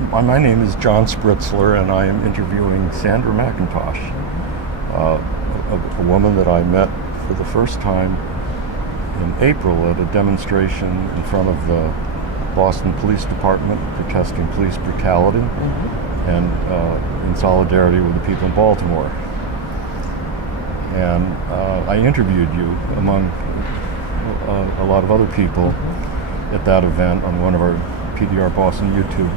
My name is John Spritzler, and I am interviewing Sandra McIntosh, a woman that I met for the first time in April at a demonstration in front of the Boston Police Department protesting police brutality and in solidarity with the people in Baltimore. And I interviewed you among a lot of other people at that event on one of our PDR Boston YouTube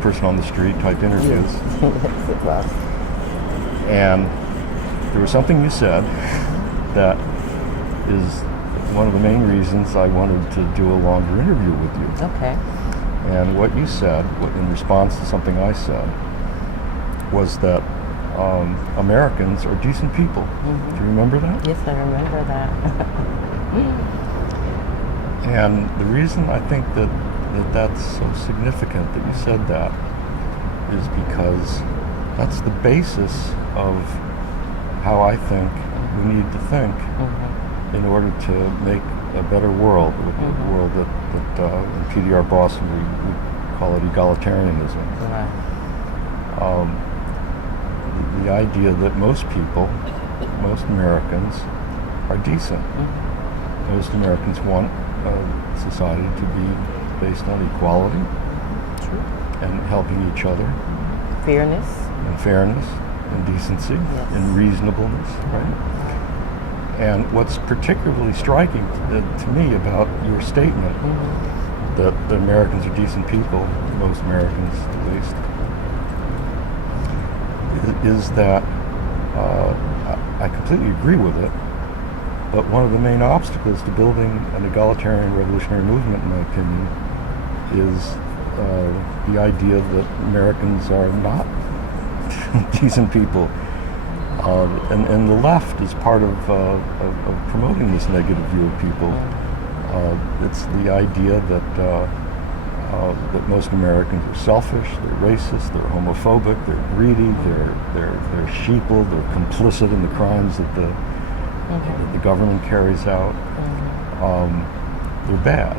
person on the street type interviews. Yes, it was. And there was something you said that is one of the main reasons I wanted to do a longer interview with you. Okay. And what you said, in response to something I said, was that Americans are decent people. Do you remember that? Yes, I remember that. And the reason I think that's so significant that you said that is because that's the basis of how I think we need to think in order to make a better world, a world that in PDR Boston we call it egalitarianism. Right. The idea that most people, most Americans, are decent. Most Americans want society to be based on equality and helping each other. Fairness. And fairness and decency and reasonableness, right? And what's particularly striking to me about your statement that Americans are decent people, most Americans at least, is that I completely agree with it, but one of the main obstacles to building an egalitarian revolutionary movement, in my opinion, is the idea that Americans are not decent people. And the left is part of promoting this negative view of people. It's the idea that most Americans are selfish, they're racist, they're homophobic, they're greedy, they're sheeple, they're complicit in the crimes that the government carries out. They're bad.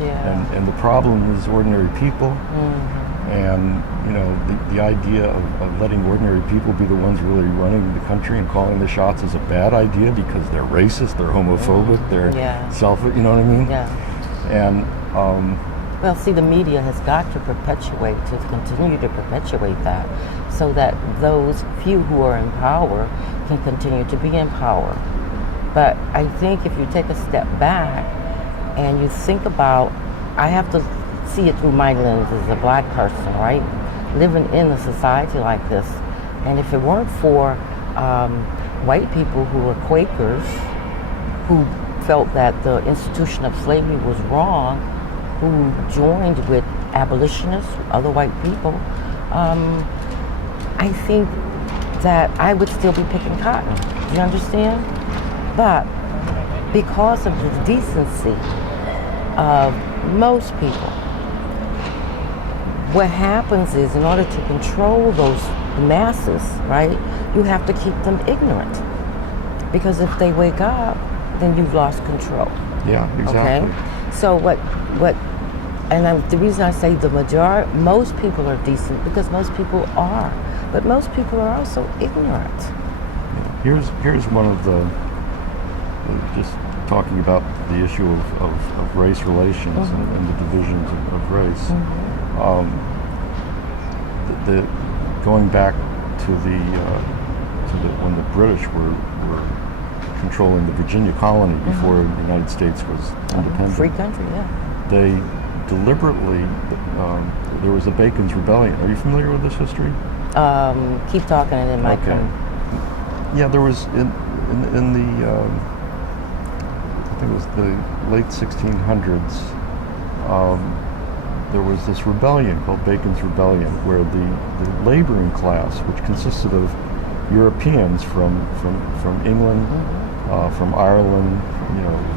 Yeah. And the problem is ordinary people. And the idea of letting ordinary people be the ones really running the country and calling the shots is a bad idea because they're racist, they're homophobic, they're selfish. You know what I mean? Yeah. And well, see, the media has got to continue to perpetuate that, so that those few who are in power can continue to be in power. But I think if you take a step back and you think about, I have to see it through my lens as a black person, right? Living in a society like this. And if it weren't for white people who were Quakers, who felt that the institution of slavery was wrong, who joined with abolitionists, other white people, I think that I would still be picking cotton. Do you understand? But because of the decency of most people, what happens is, in order to control those masses, right, you have to keep them ignorant. Because if they wake up, then you've lost control. Yeah, exactly. Okay? So the reason I say most people are decent, because most people are, but most people are also ignorant. Here's one of the, just talking about the issue of race relations and the divisions of race. Going back to when the British were controlling the Virginia colony before the United States was independent. Free country, yeah. They deliberately, there was the Bacon's Rebellion. Are you familiar with this history? Keep talking and it might come. Yeah, there was in the I think it was the late 1600s. There was this rebellion called Bacon's Rebellion, where the laboring class, which consisted of Europeans from England, from Ireland,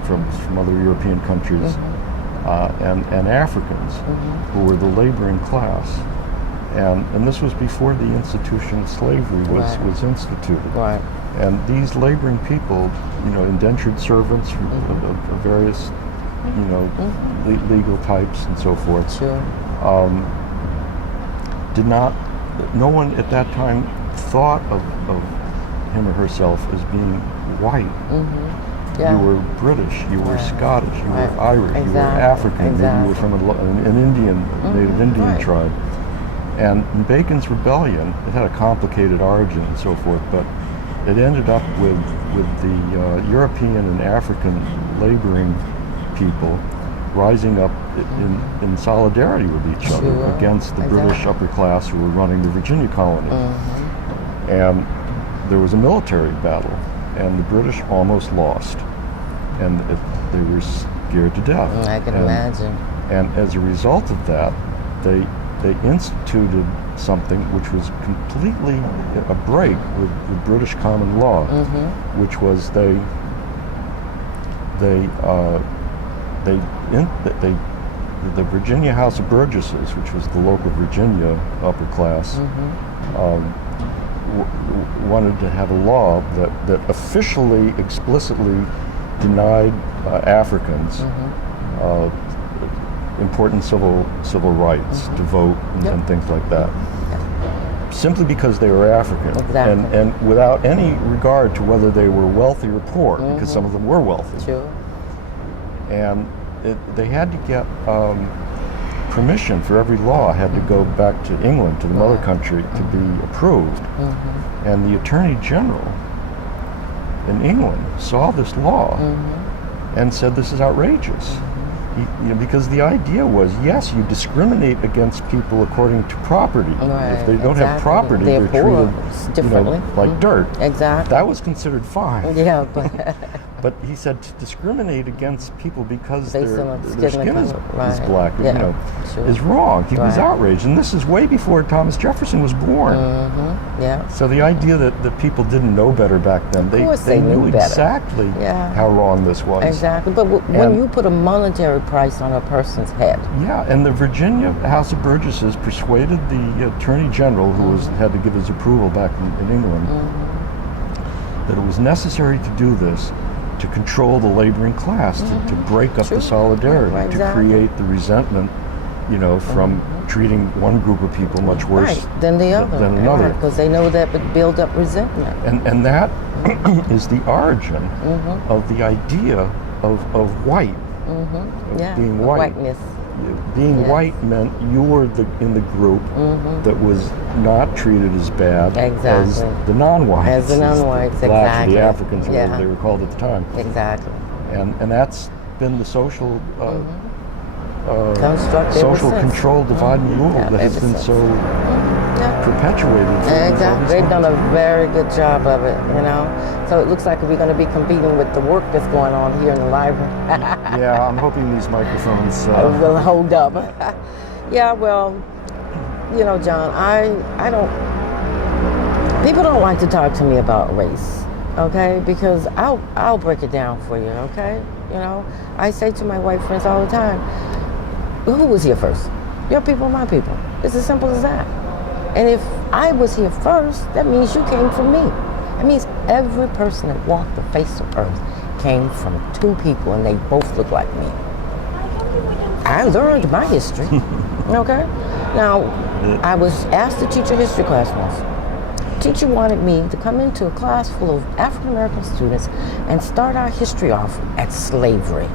from other European countries, and Africans, who were the laboring class, and this was before the institution of slavery was instituted. Right. And these laboring people, indentured servants of various legal types and so forth, Sure. no one at that time thought of him or herself as being white. Yeah. You were British, you were Right. Scottish, you Right. were Irish, you were Exactly. African, maybe you were from an Indian, Native Indian Right. tribe. And in Bacon's rebellion, it had a complicated origin and so forth, but it ended up with the European and African laboring people rising up in solidarity with each other Sure. against the Exactly. British upper class who were running the Virginia colony. And there was a military battle, and the British almost lost, and they were scared to death. I can imagine. And as a result of that, they instituted something which was completely a break with British common law, which was the Virginia House of Burgesses, which was the local Virginia upper class, wanted to have a law that officially, explicitly denied Africans important civil rights to vote and things like that, simply because they were African, Exactly. and without any regard to whether they were wealthy or poor, because some of them were wealthy. Sure. And they had to get permission for every law, had to go back to England, to the mother country, to be approved. And the Attorney General in England saw this law and said, this is outrageous. Because the idea was, yes, you discriminate against people according to property. Right, If they don't have property, they're poor treated differently. like dirt. Exactly. That was considered fine. Yeah, but But he said to discriminate against people because Based their on skin is right. black, Yeah, sure. is wrong. He was Right. outraged, and this is way before Thomas Jefferson was born. Yeah. So the idea that people didn't know better back then, course they they knew knew better. exactly Yeah. how wrong this was. Exactly. But when And- you put a monetary price on a person's head, Yeah, and the Virginia House of Burgesses persuaded the Attorney General, who had to give his approval back in England, that it was necessary to do this to control the laboring class, to break up Sure. the solidarity, Right, to exactly. create the resentment, from treating one group of people much worse right, than the other. than another. Because they know that would build up resentment. And that is the origin of the idea of white, of Yeah. being the white. Whiteness. Being Yes. white meant you were in the group that was not treated as bad as Exactly. the non-whites, As the non-whites, the blacks, or exactly. the Africans, whatever Yeah. they were called at the time. Exactly. And that's been the social Construct ever social since. control, divide and rule Yeah, that has ever been since. so Yeah. perpetuated. for all Exactly. these They've done a months. very good job of it, So it looks like we're going to be competing with the work that's going on here in the library. Yeah, I'm hoping these microphones. Will hold up. Yeah, well, John, I don't. People don't like to talk to me about race, okay? Because I'll break it down for you, okay? I say to my white friends all the time, who was here first? Your people, my people. It's as simple as that. And if I was here first, that means you came from me. That means every person that walked the face of earth came from two people, and they both look like me. I learned my history, okay? Now, I was asked to teach a history class once. Teacher wanted me to come into a class full of African American students and start our history off at slavery.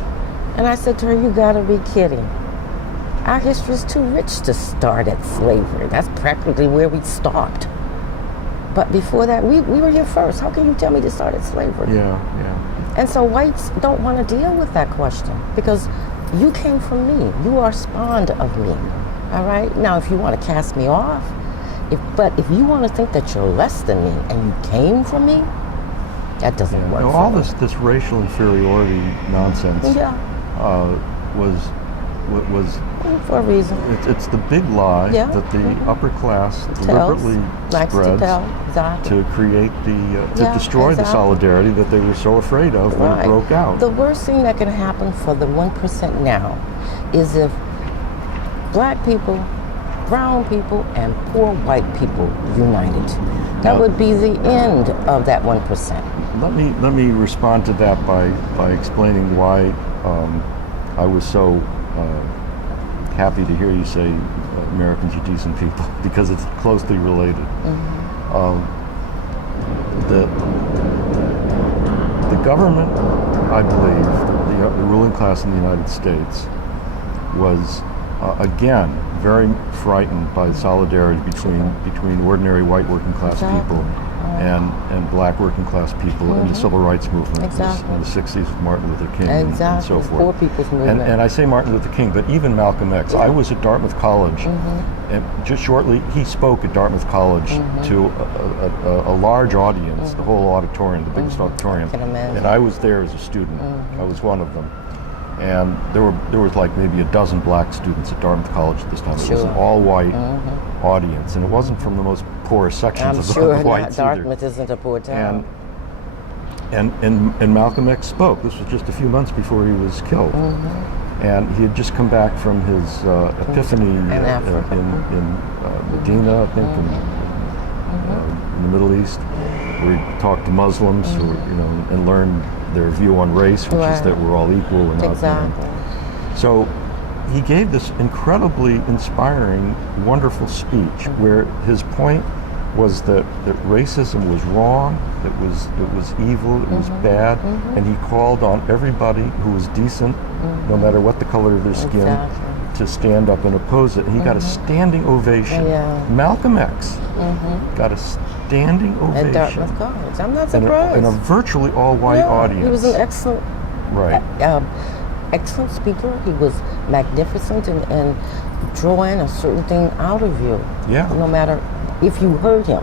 And I said to her, you gotta be kidding. Our history is too rich to start at slavery. That's practically where we stopped. But before that, we were here first. How can you tell me to start at slavery? Yeah. And so whites don't want to deal with that question because you came from me. You are spawned of me. All right? Now, if you want to cast me off, but if you want to think that you're less than me and you came from me, that doesn't work. All for me. this racial inferiority nonsense was For a reason. it's the big lie Yeah. that the upper class Tells, deliberately likes to spreads tell. Exactly. to create to Yeah, destroy the exactly. solidarity that they were so afraid of when it broke out. The worst thing that can happen for the 1% now is if black people, brown people, and poor white people united. That would be the end of that 1%. Let me respond to that by explaining why I was so happy to hear you say Americans are decent people because it's closely related. The government, I believe, the ruling class in the United States was again very frightened by the solidarity between ordinary white working class people and black working class people in the civil rights movement in the 60s with Martin Luther King and so forth. Poor people's movement. And I say Martin Luther King, but even Malcolm X. I was at Dartmouth College, and just shortly he spoke at Dartmouth College to a large audience, the whole auditorium, the biggest auditorium. I can imagine. And I was there as a student. I was one of them. And there was like maybe a dozen black students at Dartmouth College at this time. It was an all-white audience, and it wasn't from the most poor sections of the whites either. Dartmouth isn't a poor town. And Malcolm X spoke. This was just a few months before he was killed. And he had just come back from his epiphany in Medina, I think, in the Middle East, where he talked to Muslims and learned their view on race, which is that we're all equal and not. So he gave this incredibly inspiring, wonderful speech where his point was that racism was wrong, it was evil, it was bad, and he called on everybody who was decent, no matter what the color of their skin, to stand up and oppose it. And he got a standing ovation. Malcolm X got a standing ovation. At Dartmouth College. I'm not surprised. In a virtually all-white audience. He was an excellent, excellent speaker. He was magnificent and drawing a certain thing out of you. No matter if you heard him.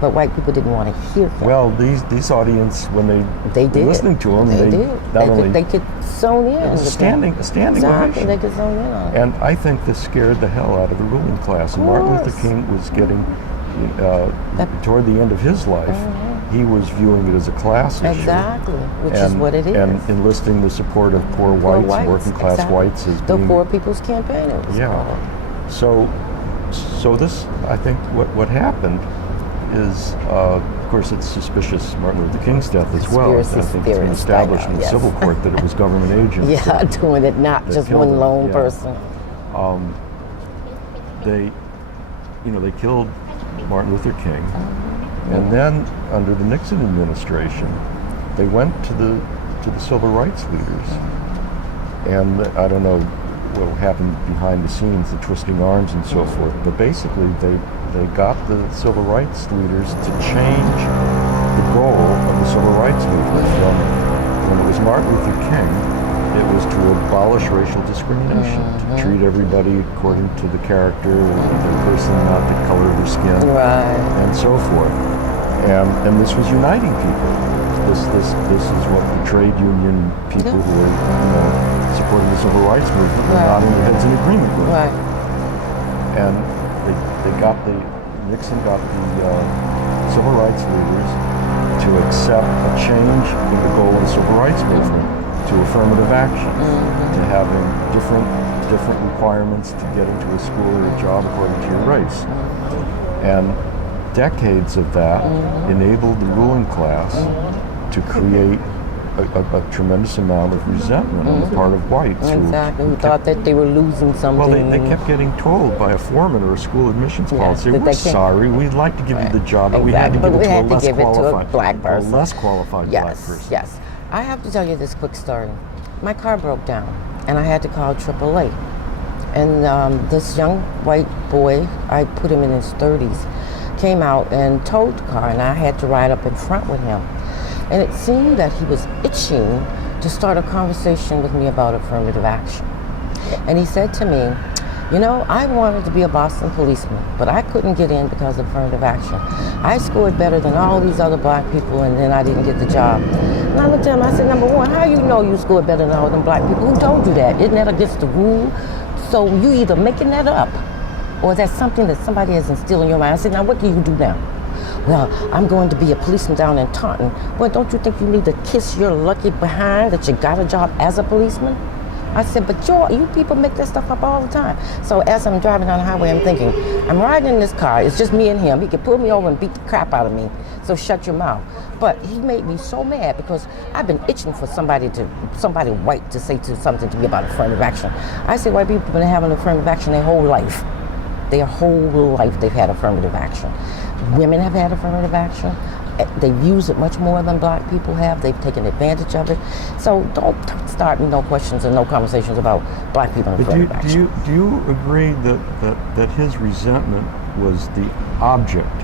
But white people didn't want to hear him. Well, these audience, when they were listening to him, they get sewn in. It was a standing ovation. They get sewn in on it. And I think this scared the hell out of the ruling class. And Martin Luther King was getting, toward the end of his life, he was viewing it as a class issue. Exactly, which is what it is. And enlisting the support of poor whites, working class whites as the Poor People's Campaign, it was called. So this, I think, what happened is, of course, it's suspicious Martin Luther King's death as well. I think it's been established in the civil court that it was government agents. Doing it, not just one lone person. They killed Martin Luther King, and then under the Nixon administration, they went to the civil rights leaders, and I don't know what happened behind the scenes, the twisting arms and so forth, but basically they got the civil rights leaders to change the goal of the civil rights movement from when it was Martin Luther King, it was to abolish racial discrimination, to treat everybody according to the character of the person, not the color of their skin, and so forth. And this was uniting people. This is what the trade union people who were supporting the civil rights movement were nodding their heads in agreement with. And Nixon got the civil rights leaders to accept a change in the goal of the civil rights movement to affirmative action, to having different requirements to get into a school or a job according to your race. And decades of that enabled the ruling class to create a tremendous amount of resentment on the part of whites. Who thought that they were losing something. Well, they kept getting told by a foreman or a school admissions policy, we're sorry, we'd like to give you the job, but we had to give it to a less qualified black person. A less qualified black person. Yes. I have to tell you this quick story. My car broke down, and I had to call AAA. And this young white boy, I put him in his 30s, came out and towed the car, and I had to ride up in front with him. And it seemed that he was itching to start a conversation with me about affirmative action. And he said to me, I wanted to be a Boston policeman, but I couldn't get in because of affirmative action. I scored better than all these other black people, and then I didn't get the job. And I looked at him, I said, number one, how you know you scored better than all them black people? Who told you that? Isn't that against the rule? So you either making that up, or that's something that somebody has instilled in your mind. I said, now what do you do now? Well, I'm going to be a policeman down in Taunton. Well, don't you think you need to kiss your lucky behind that you got a job as a policeman? I said, but you people make that stuff up all the time. So as I'm driving down the highway, I'm thinking, I'm riding in this car. It's just me and him. He could pull me over and beat the crap out of me. So shut your mouth. But he made me so mad because I've been itching for somebody white to say something to me about affirmative action. I say white people have been having affirmative action their whole life. Their whole life they've had affirmative action. Women have had affirmative action. They've used it much more than black people have. They've taken advantage of it. So don't start no questions and no conversations about black people and affirmative action. Do you agree that his resentment was the object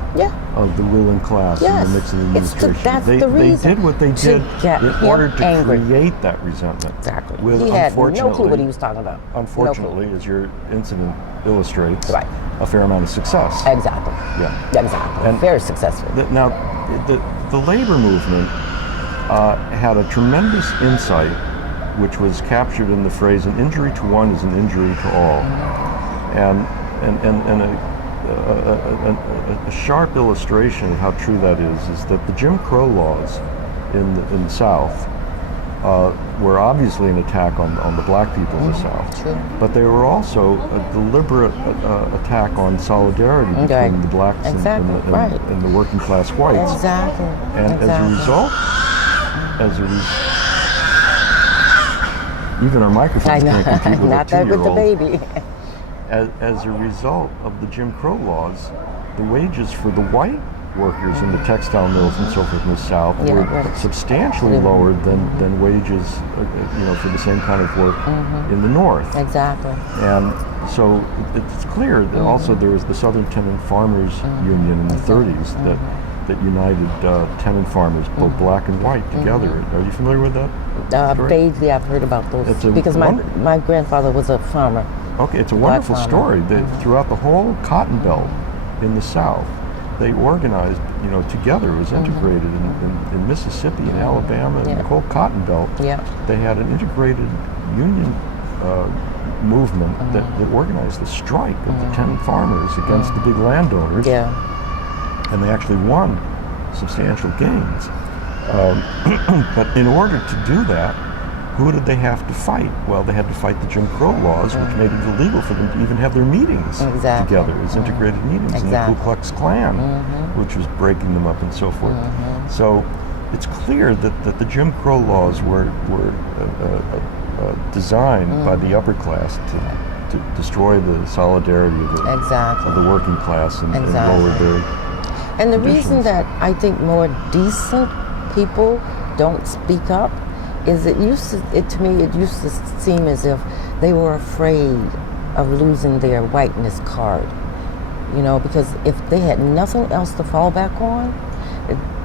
of the ruling class in the Nixon administration? That's the reason. They did what they did in order to angry. create that resentment. Exactly. With, he had no clue what he was talking about. Unfortunately, as your incident illustrates, right, a fair amount of success. Exactly. Yeah. Exactly. And very successful. Now, the labor movement had a tremendous insight, which was captured in the phrase, "An injury to one is an injury to all," and a sharp illustration of how true that is that the Jim Crow laws in the South were obviously an attack on the black people of the South, True. but they were also a deliberate attack on solidarity between the blacks and the working class whites. Exactly. And as a result, even our microphones can't compete with not a that with the 2-year-old. baby. As a result of the Jim Crow laws, the wages for the white workers in the textile mills and so forth in the South were substantially lower than wages, for the same kind of work in the North. Exactly. And so it's clear that also there was the Southern Tenant Farmers Union in the 30s that united tenant farmers, both black and white, together. Are you familiar with that? Vaguely, I've heard about those because my grandfather was a farmer. Okay, it's a wonderful story. Throughout the whole cotton belt in the South, they organized, together. It was integrated in Mississippi and Alabama and the whole cotton belt. Yeah. They had an integrated union movement that organized the strike of the tenant farmers against the big landowners. Yeah. And they actually won substantial gains. But in order to do that, who did they have to fight? Well, they had to fight the Jim Crow laws, which made it illegal for them to even have their meetings together as integrated meetings, and the Ku Klux Klan, which was breaking them up and so forth. So it's clear that the Jim Crow laws were designed by the upper class to destroy the solidarity of the working class and lower their And the conditions. reason that I think more decent people don't speak up is to me it used to seem as if they were afraid of losing their whiteness card, because if they had nothing else to fall back on,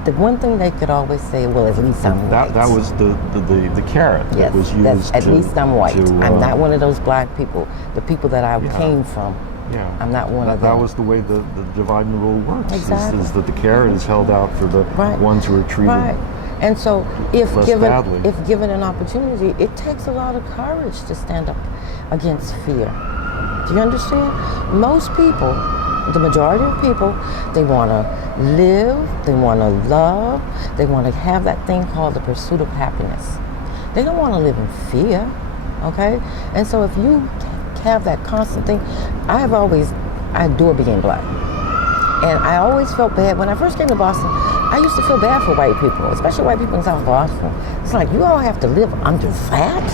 the one thing they could always say, well, at least I'm white. That was the carrot that was used. At least I'm white. I'm not one of those black people, the people that I came from. Yeah. I'm not one of them. That was the way the divide and rule works. Exactly. Is that the carrot is held out for the ones who are treated And so if badly. given an opportunity, it takes a lot of courage to stand up against fear. Do you understand? Most people, the majority of people, they want to live, they want to love, they want to have that thing called the pursuit of happiness. They don't want to live in fear, okay? And so if you have that constant thing, I adore being black. And I always felt bad. When I first came to Boston, I used to feel bad for white people, especially white people in South Boston. It's like, you all have to live under that,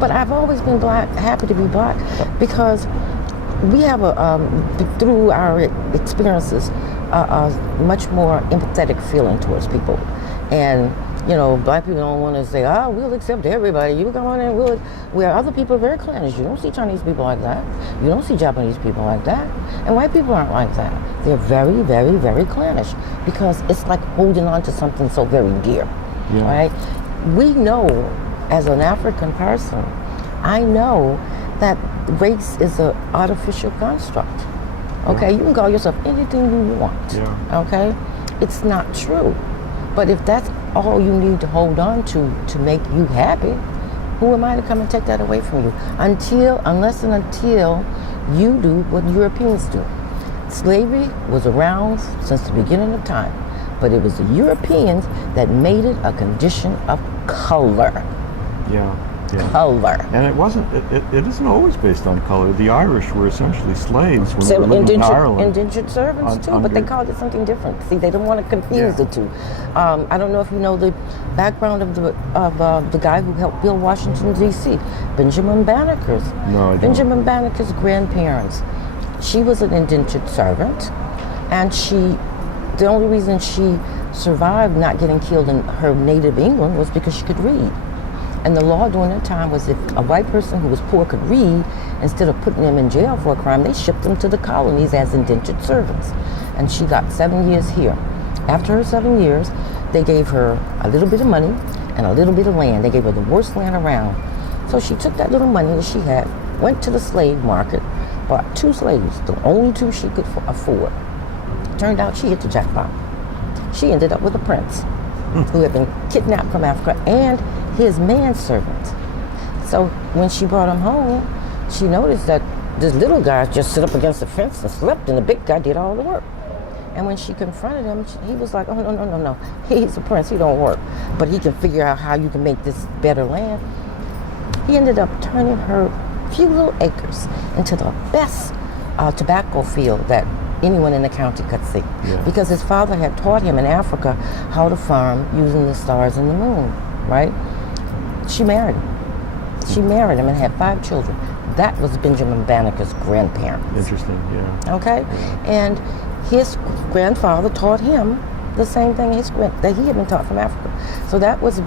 But I've always been black, happy to be black, because we have through our experiences, a much more empathetic feeling towards people. And black people don't want to say, we'll accept everybody. You come on in, where other people are very clannish. You don't see Chinese people like that. You don't see Japanese people like that. And white people aren't like that. They're very, very, very clannish, because it's like holding on to something so very dear, right? We know, as an African person, I know that race is an artificial construct. Okay, you can call yourself anything you want. Okay, it's not true. But if that's all you need to hold on to make you happy, who am I to come and take that away from you? Unless and until you do what Europeans do. Slavery was around since the beginning of time, but it was the Europeans that made it a condition of color. color. And it wasn't. It isn't always based on color. The Irish were essentially slaves when they were living in Ireland. Indentured servants too, but they called it something different. See, they don't want to confuse the two. I don't know if you know the background of the guy who helped build Washington D.C., Benjamin Banneker's. No, I don't. Benjamin Banneker's grandparents. She was an indentured servant, and the only reason she survived not getting killed in her native England was because she could read. And the law during that time was if a white person who was poor could read, instead of putting them in jail for a crime, they shipped them to the colonies as indentured servants. And she got 7 years here. After her 7 years, they gave her a little bit of money and a little bit of land. They gave her the worst land around. So she took that little money that she had, went to the slave market, bought 2 slaves, the only 2 she could afford. Turned out she hit the jackpot. She ended up with a prince who had been kidnapped from Africa and his manservant. So when she brought him home, she noticed that this little guy just sit up against the fence and slept, and the big guy did all the work. And when she confronted him, he was like, oh, no. He's a prince, he don't work. But he can figure out how you can make this better land. He ended up turning her few little acres into the best tobacco field that anyone in the county could see. Yeah. Because his father had taught him in Africa how to farm using the stars and the moon, right? She married him. She married him and had 5 children. That was Benjamin Banneker's grandparents. Interesting, yeah. Okay? And his grandfather taught him the same thing that he had been taught from Africa. So that was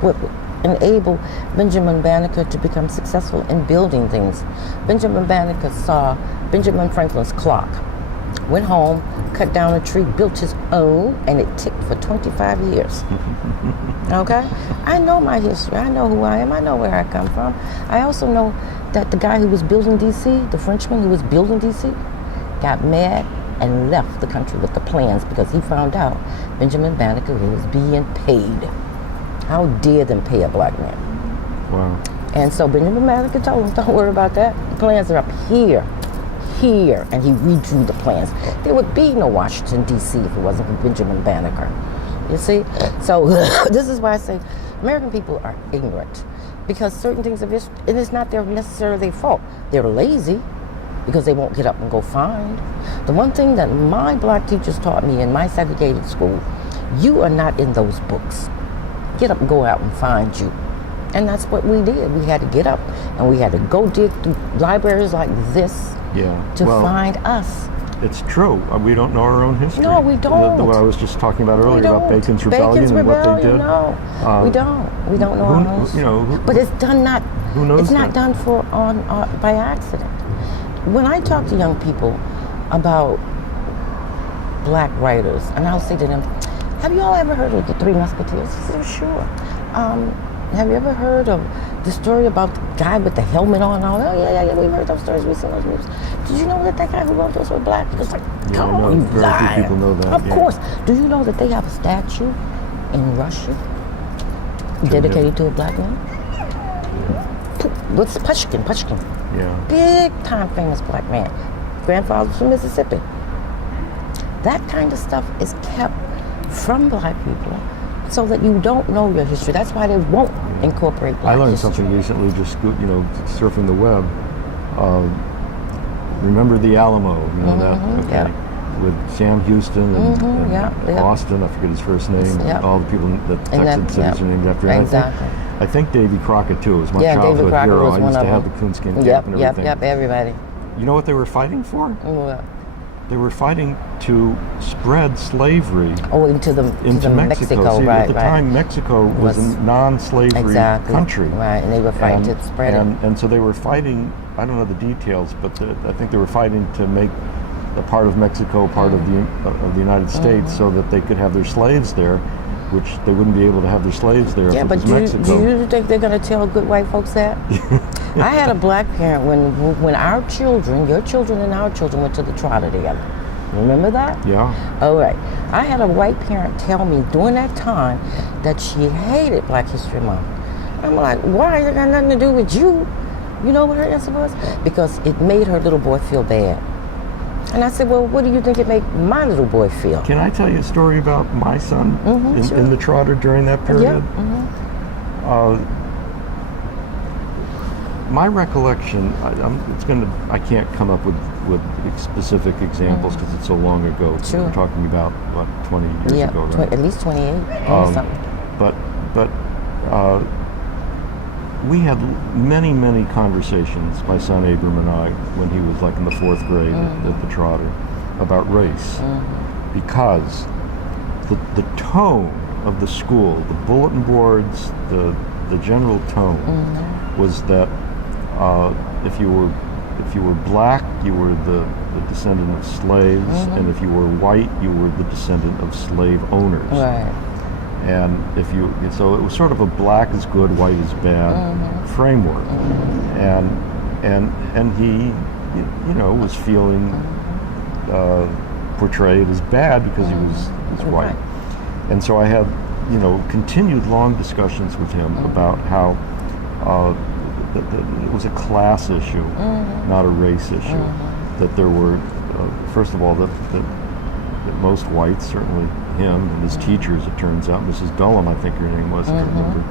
what enabled Benjamin Banneker to become successful in building things. Benjamin Banneker saw Benjamin Franklin's clock, went home, cut down a tree, built his own, and it ticked for 25 years. Okay? I know my history. I know who I am. I know where I come from. I also know that the guy who was building D.C., the Frenchman who was building D.C., got mad and left the country with the plans because he found out Benjamin Banneker was being paid. How dare them pay a black man? Wow. And so Benjamin Banneker told him, don't worry about that. The plans are up here. And he redrew the plans. There would be no Washington, D.C. if it wasn't for Benjamin Banneker. You see? So this is why I say American people are ignorant, because certain things of history, and it's not necessarily their fault. They're lazy because they won't get up and go find. The one thing that my black teachers taught me in my segregated school, you are not in those books. Get up and go out and find you. And that's what we did. We had to get up and we had to go dig through libraries like this to find us. It's true. We don't know our own history. No, we don't. What I was just talking about earlier about Bacon's Rebellion and what they did. No, we don't. We don't know our own. But it's done not. Who knows? It's not done by accident. When I talk to young people about black writers, and I'll say to them, "Have you all ever heard of the Three Musketeers?" I said, "Sure." Have you ever heard of the story about the guy with the helmet on? Oh, yeah, we've heard those stories, we've seen those movies. Did you know that guy who wrote those was black? It's like, come on, you very liar. few people know that. Of course. Do you know that they have a statue in Russia dedicated to a black man? What's Pushkin? Yeah. Big time famous black man. Grandfather's from Mississippi. That kind of stuff is kept from black people so that you don't know your history. That's why they won't incorporate black history. I learned something recently, just surfing the web. Remember the Alamo? You know that? Okay. Yeah. With Sam Houston and Austin, I forget his first name. Yep. All the people that Texas cities are named after him. Exactly. I think Davy Crockett too was my childhood hero. I used to have the coonskin cap and everything. Yep, everybody. You know what they were fighting for? What? They were fighting to spread slavery into Mexico. See, right, at the time, Mexico was a non-slavery country. Right, and they were fighting to spread it. And so they were fighting, I don't know the details, but I think they were fighting to make a part of Mexico part of the United States so that they could have their slaves there, which they wouldn't be able to have their slaves there if it was Mexico. Do you think they're going to tell good white folks that? I had a black parent when our children, your children and our children went to the trotter together. Remember that? Yeah. All right. I had a white parent tell me during that time that she hated Black History Month. I'm like, why? It got nothing to do with you. You know what her answer was? Because it made her little boy feel bad. And I said, well, what do you think it made my little boy feel? Can I tell you a story about my son sure. in the trotter during that period? Yeah. my recollection, I can't come up with specific examples because it's so long ago. Sure. We're talking about, what, 20 years ago, right? At least 28 or something. But we had many conversations, my son Abram and I, when he was like in the 4th grade at the Trotter, about race. Because the tone of the school, the bulletin boards, the general tone was that if you were black, you were the descendant of slaves, and if you were white, you were the descendant of slave owners. Right. And so it was sort of a black is good, white is bad framework. And he, was feeling portrayed as bad because he was white. And so I had, continued long discussions with him about how it was a class issue, not a race issue. That there were, first of all, that most whites, certainly him and his teachers, it turns out, Mrs. Gullum, I think her name was, I remember,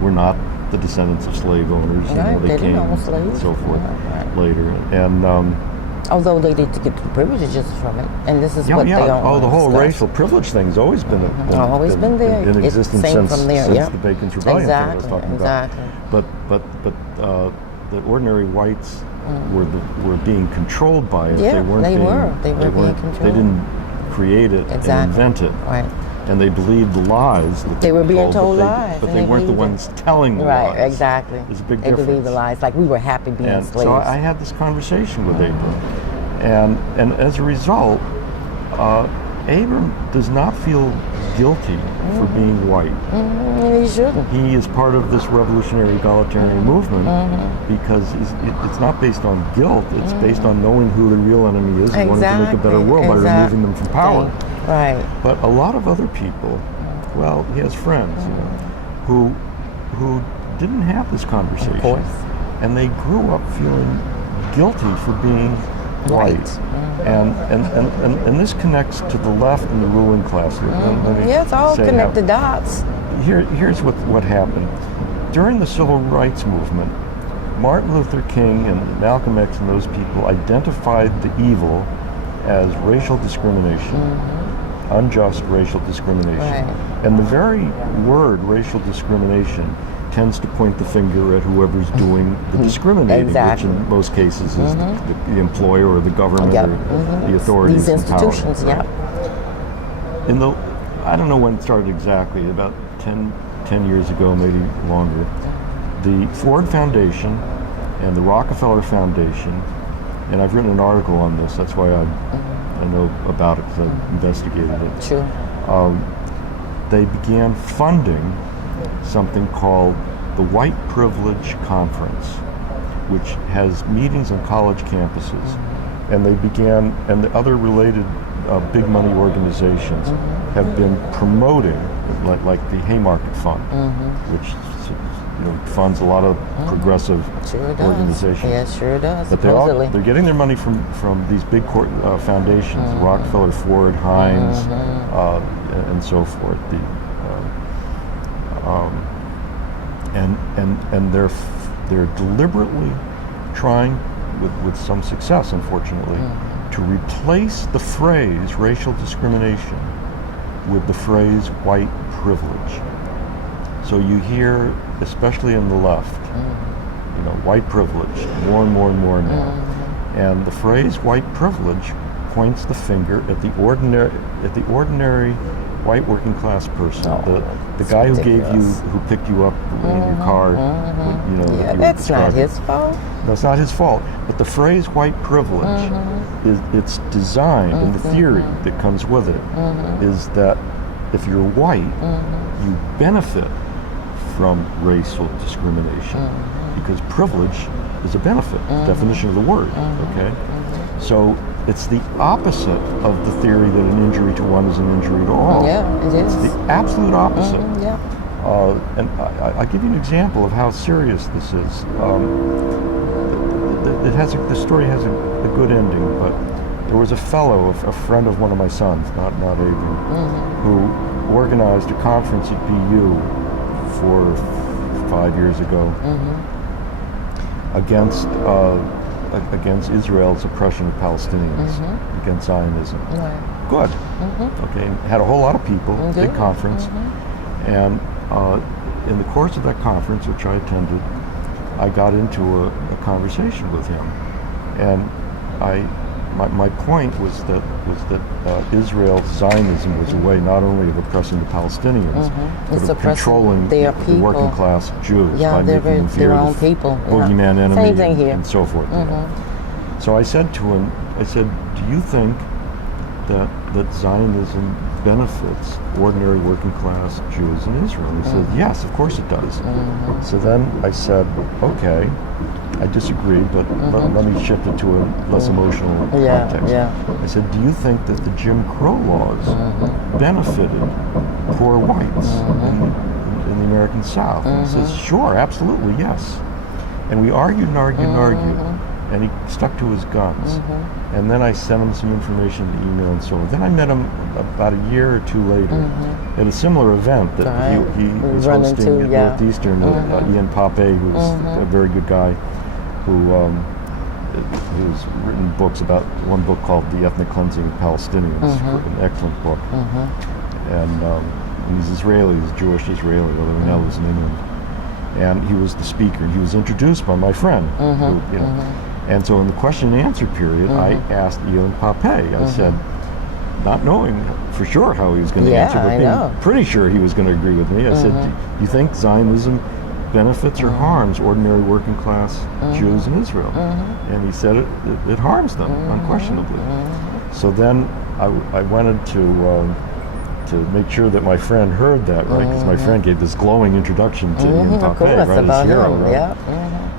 were not the descendants of slave owners. They came and so forth later. And although they did get the privileges from it, and this is what they don't the whole discuss. racial privilege thing's always been there. In existence since the Bacon's Rebellion thing I was talking about. But the ordinary whites were being controlled by it. Yeah, they were being controlled. They didn't create it and invent it. Right. And they believed the lies that they were being told lies. But they weren't the ones telling the lies. Right, exactly. There's a big difference. They believed the lies, like we were happy being slaves. So I had this conversation with Abram. And as a result, Abram does not feel guilty for being white. He shouldn't. He is part of this revolutionary egalitarian movement because it's not based on guilt. It's based on knowing who the real enemy is and wanting to make a better world by removing them from power. Right. But a lot of other people, well, he has friends, who didn't have this conversation. Of course. And they grew up feeling guilty for being white. And this connects to the left and the ruling class. It's all connected dots. Here's what happened. During the Civil Rights Movement, Martin Luther King and Malcolm X and those people identified the evil as racial discrimination, unjust racial discrimination. Right. And the very word racial discrimination tends to point the finger at whoever's doing the discriminating, which in most cases is the employer or the government or the authorities. These institutions, in power, right? I don't know when it started exactly, about 10 years ago, maybe longer, the Ford Foundation and the Rockefeller Foundation, and I've written an article on this, that's why I know about it because I investigated it. Sure. They began funding something called the White Privilege Conference, which has meetings on college campuses. And they began, and the other related big money organizations have been promoting, like the Haymarket Fund, which funds a lot of progressive organizations. Yes, sure does. But they're getting their money from these big foundations, Rockefeller, Ford, Heinz, and so forth. And they're deliberately trying, with some success, unfortunately, to replace the phrase racial discrimination with the phrase white privilege. So you hear, especially in the left, white privilege more and more now. And the phrase white privilege points the finger at the ordinary white working class person, the guy who who picked you up in your car. That's not his fault. No, it's not his fault. But the phrase white privilege it's designed, and the theory that comes with it is that if you're white, you benefit from racial discrimination because privilege is a benefit. Definition of the word. Okay, so it's the opposite of the theory that an injury to one is an injury to all. Yeah, it is. It's the absolute opposite. Yeah. And I'll give you an example of how serious this is. The story has a good ending, but there was a fellow, a friend of one of my sons, not Adrian, who organized a conference at BU 4 or 5 years ago. against Israel's oppression of Palestinians, against Zionism. Right. Good. Okay. Had a whole lot of people. Big conference, and in the course of that conference, which I attended, I got into a conversation with him, and my point was that Israel's Zionism was a way not only of oppressing the Palestinians, but of controlling the working class Jews by making them fear their own people, boogeyman enemy Same thing here. and so forth. So I said to him, do you think that Zionism benefits ordinary working class Jews in Israel? He said, yes, of course it does. So then I said, okay, I disagree, but let me shift it to a less emotional context. I said, do you think that the Jim Crow laws benefited poor whites in the American South? And he says, sure, absolutely, yes. And we argued and argued and argued, and he stuck to his guns. And then I sent him some information, the email and so on. Then I met him about a year or two later at a similar event that he was hosting at Northeastern. Ian Pape, who's a very good guy, who's written books about one book called The Ethnic Cleansing of Palestinians, an excellent book. And he's Israeli, he's Jewish Israeli, although he now lives in England. And he was the speaker. He was introduced by my friend. And so in the question and answer period, I asked Ian Pape, I said, not knowing for sure how he was going to answer, but being pretty sure he was going to agree with me, I said, do you think Zionism benefits or harms ordinary working class Jews in Israel? And he said it harms them, unquestionably. So then I wanted to make sure that my friend heard that, right? Because my friend gave this glowing introduction to Ian Pape, right, his hero, right?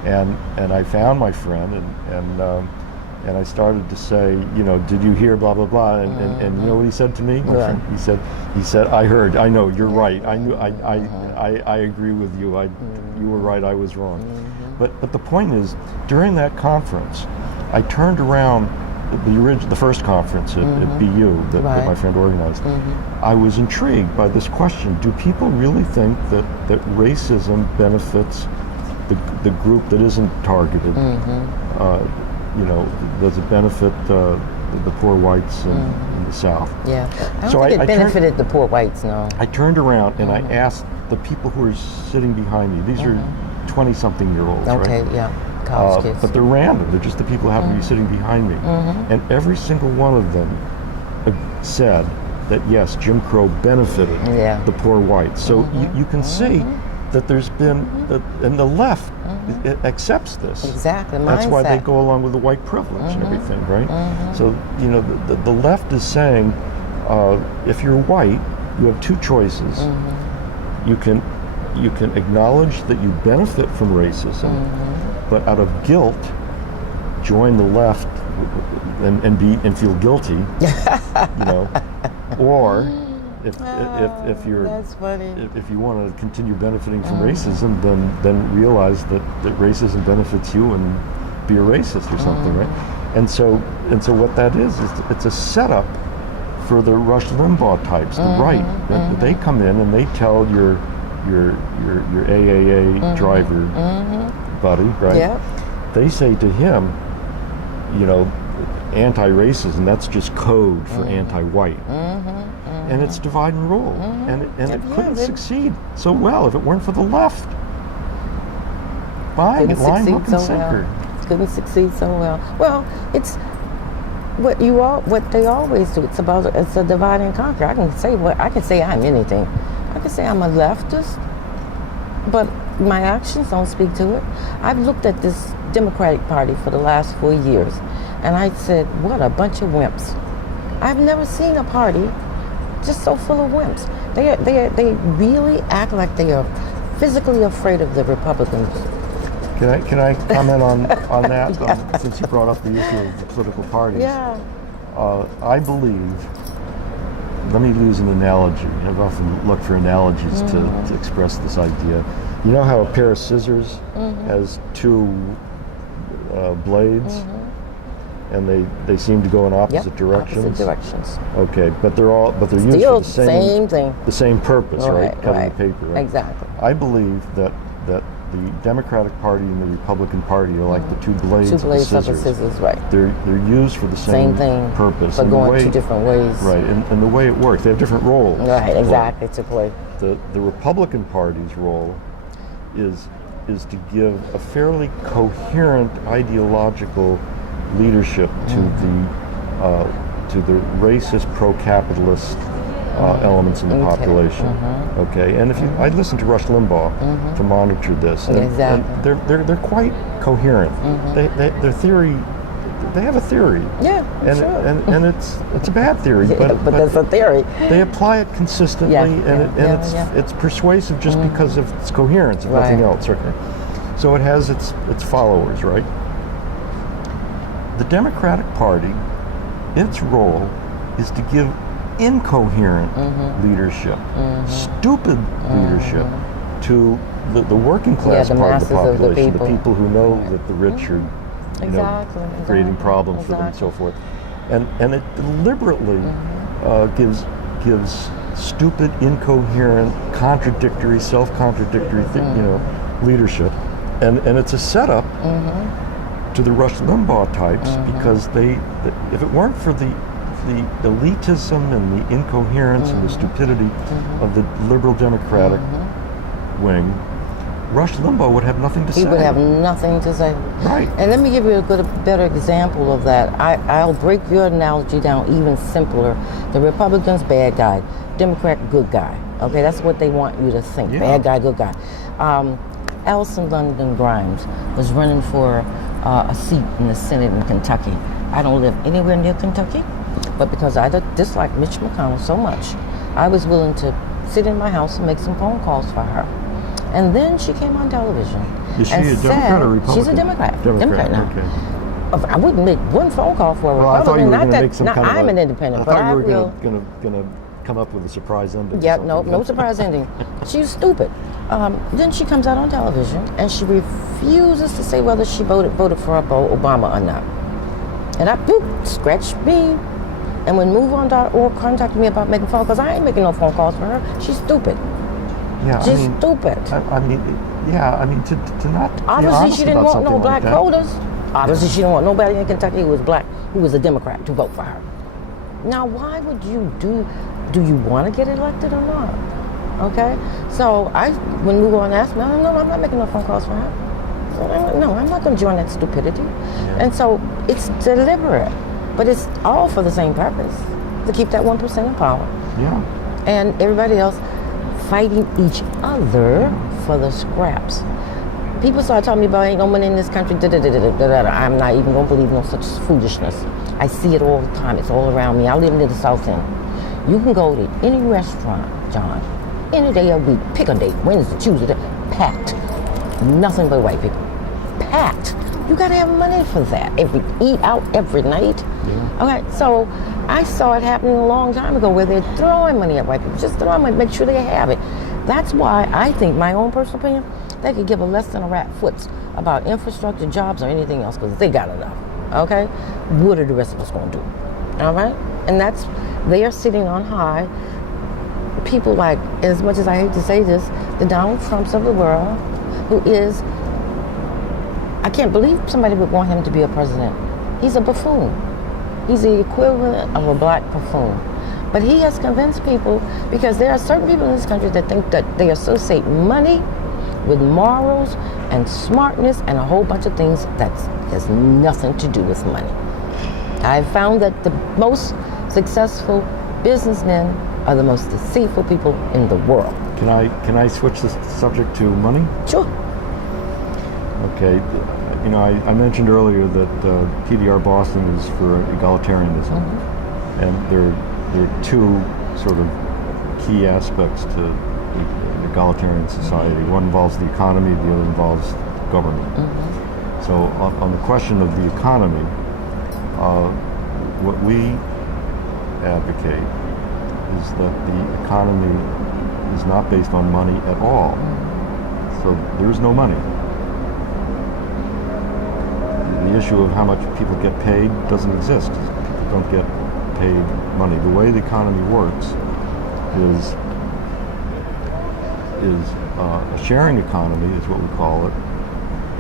And I found my friend, and I started to say, did you hear blah blah blah? And you know what he said to me? My friend, he said, I heard, I know, you're right. I knew, I agree with you. You were right, I was wrong. But the point is, during that conference, I turned around. The first conference at BU that my friend organized, I was intrigued by this question: do people really think that racism benefits the group that isn't targeted? Does it benefit the poor whites in the South? Yeah, I don't think it benefited the poor whites. No. I turned around and I asked the people who were sitting behind me. These are 20-something-year-olds, right? Okay, yeah. College kids. But they're random. They're just the people who happen to be sitting behind me. And every single one of them said that, yes, Jim Crow benefited the poor whites. So you can see that there's been, and the left it accepts this. Exactly. That's why they go along with the white privilege and everything, right? So, the left is saying, if you're white, you have two choices. You can acknowledge that you benefit from racism, but out of guilt, join the left and feel guilty, or if you're that's funny. if you want to continue benefiting from racism, then realize that racism benefits you and be a racist or something, right? And so what that is it's a setup for the Rush Limbaugh types, the right. They come in and they tell your AAA driver buddy, right? Yeah. They say to him, anti-racism, that's just code for anti-white. And it's divide and rule. And it couldn't succeed so well if it weren't for the left. Buying it, line, hook, and sinker. Couldn't succeed so well. Well, it's what they always do. It's a divide and conquer. I can say I'm anything. I can say I'm a leftist, but my actions don't speak to it. I've looked at this Democratic Party for the last 4 years, and I said, what a bunch of wimps. I've never seen a party just so full of wimps. They really act like they are physically afraid of the Republicans. Can I comment on that, since you brought up the issue of the political parties? Yeah. I believe, let me use an analogy. I've often looked for analogies to express this idea. You know how a pair of scissors has two blades, and they seem to go in opposite directions? Opposite directions. Okay, but they're used for the same thing, the same purpose, right? Cutting paper, right? Exactly. I believe that the Democratic Party and the Republican Party are like the two blades, Two blades of of the the scissors, right. They're used for the Same same thing, purpose. but And the going way- two different ways. Right, and the way it works, they have different roles. Right, exactly, to play. The Republican Party's role is to give a fairly coherent ideological leadership to the racist pro-capitalist elements in the Okay. population. Okay, and if you, I listened to Rush Limbaugh to monitor this, and, Exactly. and they're quite coherent. Their theory, they have a theory. Yeah, And sure. and it's a bad theory, but that's a theory. they apply it consistently, Yeah, it's persuasive just because of its coherence, if nothing Right. else. Okay. So it has its followers, right? The Democratic Party, its role is to give incoherent leadership, stupid leadership to the working class the part of the masses of the population, the people. people who know that the rich are Exactly, creating exactly, problems for them and so forth. And it deliberately gives stupid, incoherent, contradictory, self-contradictory leadership. And it's a setup to the Rush Limbaugh types because if it weren't for the elitism and the incoherence and the stupidity of the liberal Democratic wing, Rush Limbaugh would have nothing to say. He would have nothing to say. Right. And let me give you a better example of that. I'll break your analogy down even simpler. The Republicans, bad guy. Democrat, good guy. Okay, that's what they want you to think. Yeah. Bad guy, good guy. Allison London Grimes was running for a seat in the Senate in Kentucky. I don't live anywhere near Kentucky, but because I dislike Mitch McConnell so much, I was willing to sit in my house and make some phone calls for her. And then she came on television. Is she and a said, Democrat or Republican? She's a Democrat. Democrat now. Okay. I wouldn't make one phone call for a Well, I thought you Republican. were Not going to that make some kind of I'm an independent, I but thought I you were will. going to come up with a surprise ending. or Yeah, something. no surprise ending. She's stupid. Then she comes out on television and she refuses to say whether she voted for Obama or not. And I scratched me. And when MoveOn.org contacted me about making phone calls, I ain't making no phone calls for her. She's stupid. Yeah, She's stupid. I mean, to not be Obviously, honest she didn't about want no something black like that. voters. Obviously, she didn't want nobody in Kentucky who was black, who was a Democrat, to vote for her. Now, why would you do you want to get elected or not? Okay? So, when MoveOn asked me, no, I'm not making no phone calls for her. So, no, I'm not going to join that stupidity. Yeah. And so, it's deliberate, but it's all for the same purpose, to keep that 1% in power. Yeah. And everybody else fighting each other for the scraps. People start talking about ain't no money in this country. I'm not even gonna believe no such foolishness. I see it all the time. It's all around me. I live near the South End. You can go to any restaurant, John, any day of the week. Pick a date, Wednesday, Tuesday, packed. Nothing but white people. Packed. You gotta have money for that. Eat out every night. Yeah. Okay, so I saw it happening a long time ago where they're throwing money at white people, just throwing money, make sure they have it. That's why I think, my own personal opinion, they could give a less than a rat foots about infrastructure, jobs, or anything else because they got enough. Okay? What are the rest of us going to do? All right? And they are sitting on high. People like, as much as I hate to say this, the Donald Trumps of the world, who is, I can't believe somebody would want him to be a president. He's a buffoon. He's the equivalent of a black buffoon. But he has convinced people, because there are certain people in this country that think that they associate money with morals and smartness and a whole bunch of things that has nothing to do with money. I've found that the most successful businessmen are the most deceitful people in the world. Can I switch the subject to money? Sure. Okay. You know, I mentioned earlier that PDR Boston is for egalitarianism, and there are two sort of key aspects to the egalitarian society. One involves the economy, the other involves government. So on the question of the economy, what we advocate is that the economy is not based on money at all. So there is no money. The issue of how much people get paid doesn't exist. People don't get paid money. The way the economy works is a sharing economy is what we call it,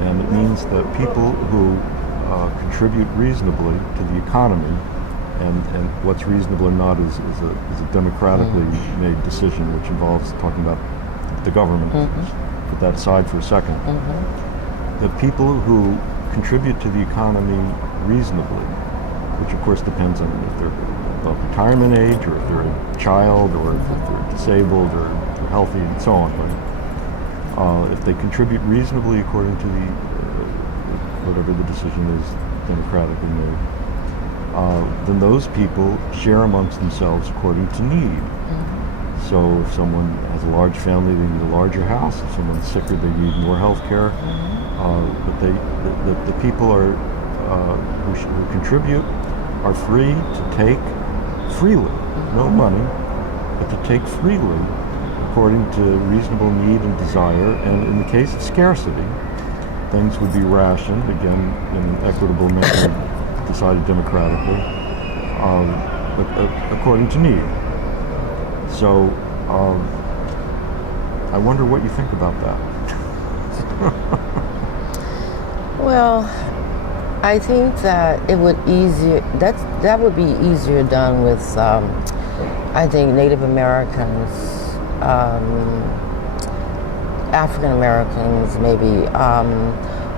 and it means that people who contribute reasonably to the economy, and what's reasonable or not is a democratically made decision, which involves talking about the government. Put that aside for a second. The people who contribute to the economy reasonably, which of course depends on if they're of retirement age, or if they're a child, or if they're disabled, or they're healthy, and so on. But if they contribute reasonably according to the whatever the decision is democratically made, then those people share amongst themselves according to need. So if someone has a large family, they need a larger house. If someone's sicker, they need more health care. But the people are who contribute are free to take freely, no money, but to take freely according to reasonable need and desire. And in the case of scarcity, things would be rationed, again, in an equitable manner decided democratically, according to need. So I wonder what you think about that. Well, I think that it would that would be easier done with I think Native Americans, African Americans, maybe,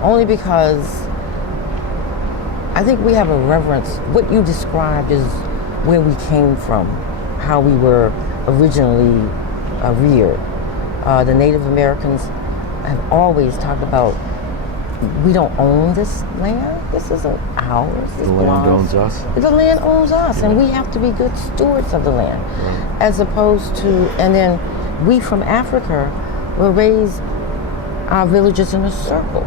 only because I think we have a reverence. What you described is where we came from, how we were originally reared. The Native Americans have always talked about, we don't own this land. This isn't ours. This the land owns us. The land owns us, and we have to be good stewards of the land. Right. As opposed to, and then we from Africa will raise our villages in a circle,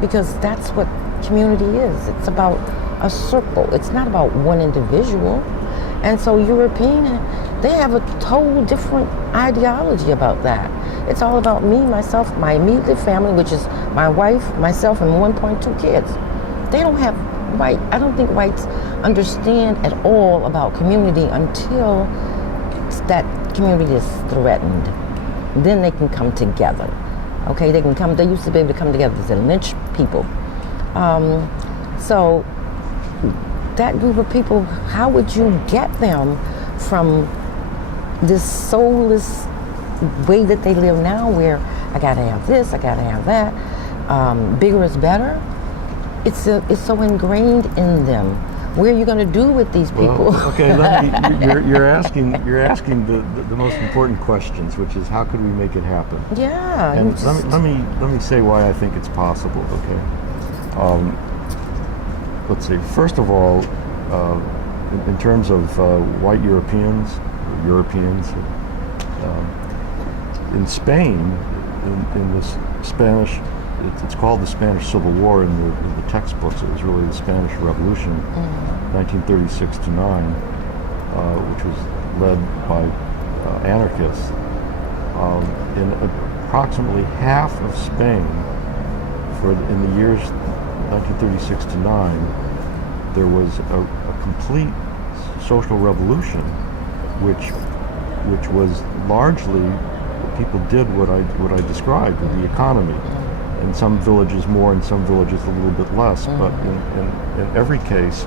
because that's what community is. It's about a circle. It's not about one individual. And so European, they have a total different ideology about that. It's all about me, myself, my immediate family, which is my wife, myself, and 1.2 kids. They don't have white. I don't think whites understand at all about community until that community is threatened. Then they can come together. Okay, they used to be able to come together as a lynch people. So that group of people, how would you get them from this soulless way that they live now, where I gotta have this, I gotta have that, bigger is better? It's so ingrained in them. What are you going to do with these people? Well, okay, you're asking the most important questions, which is how could we make it happen? Yeah. And let me say why I think it's possible. Okay. Let's see. First of all, in terms of white Europeans, in Spain, in this Spanish. It's called the Spanish Civil War in the textbooks. It was really the Spanish Revolution, 1936 to 9, which was led by anarchists. In approximately half of Spain, in the years 1936 to 9, there was a complete social revolution, which was largely people did what I described with the economy. In some villages more, in some villages a little bit less, but in every case,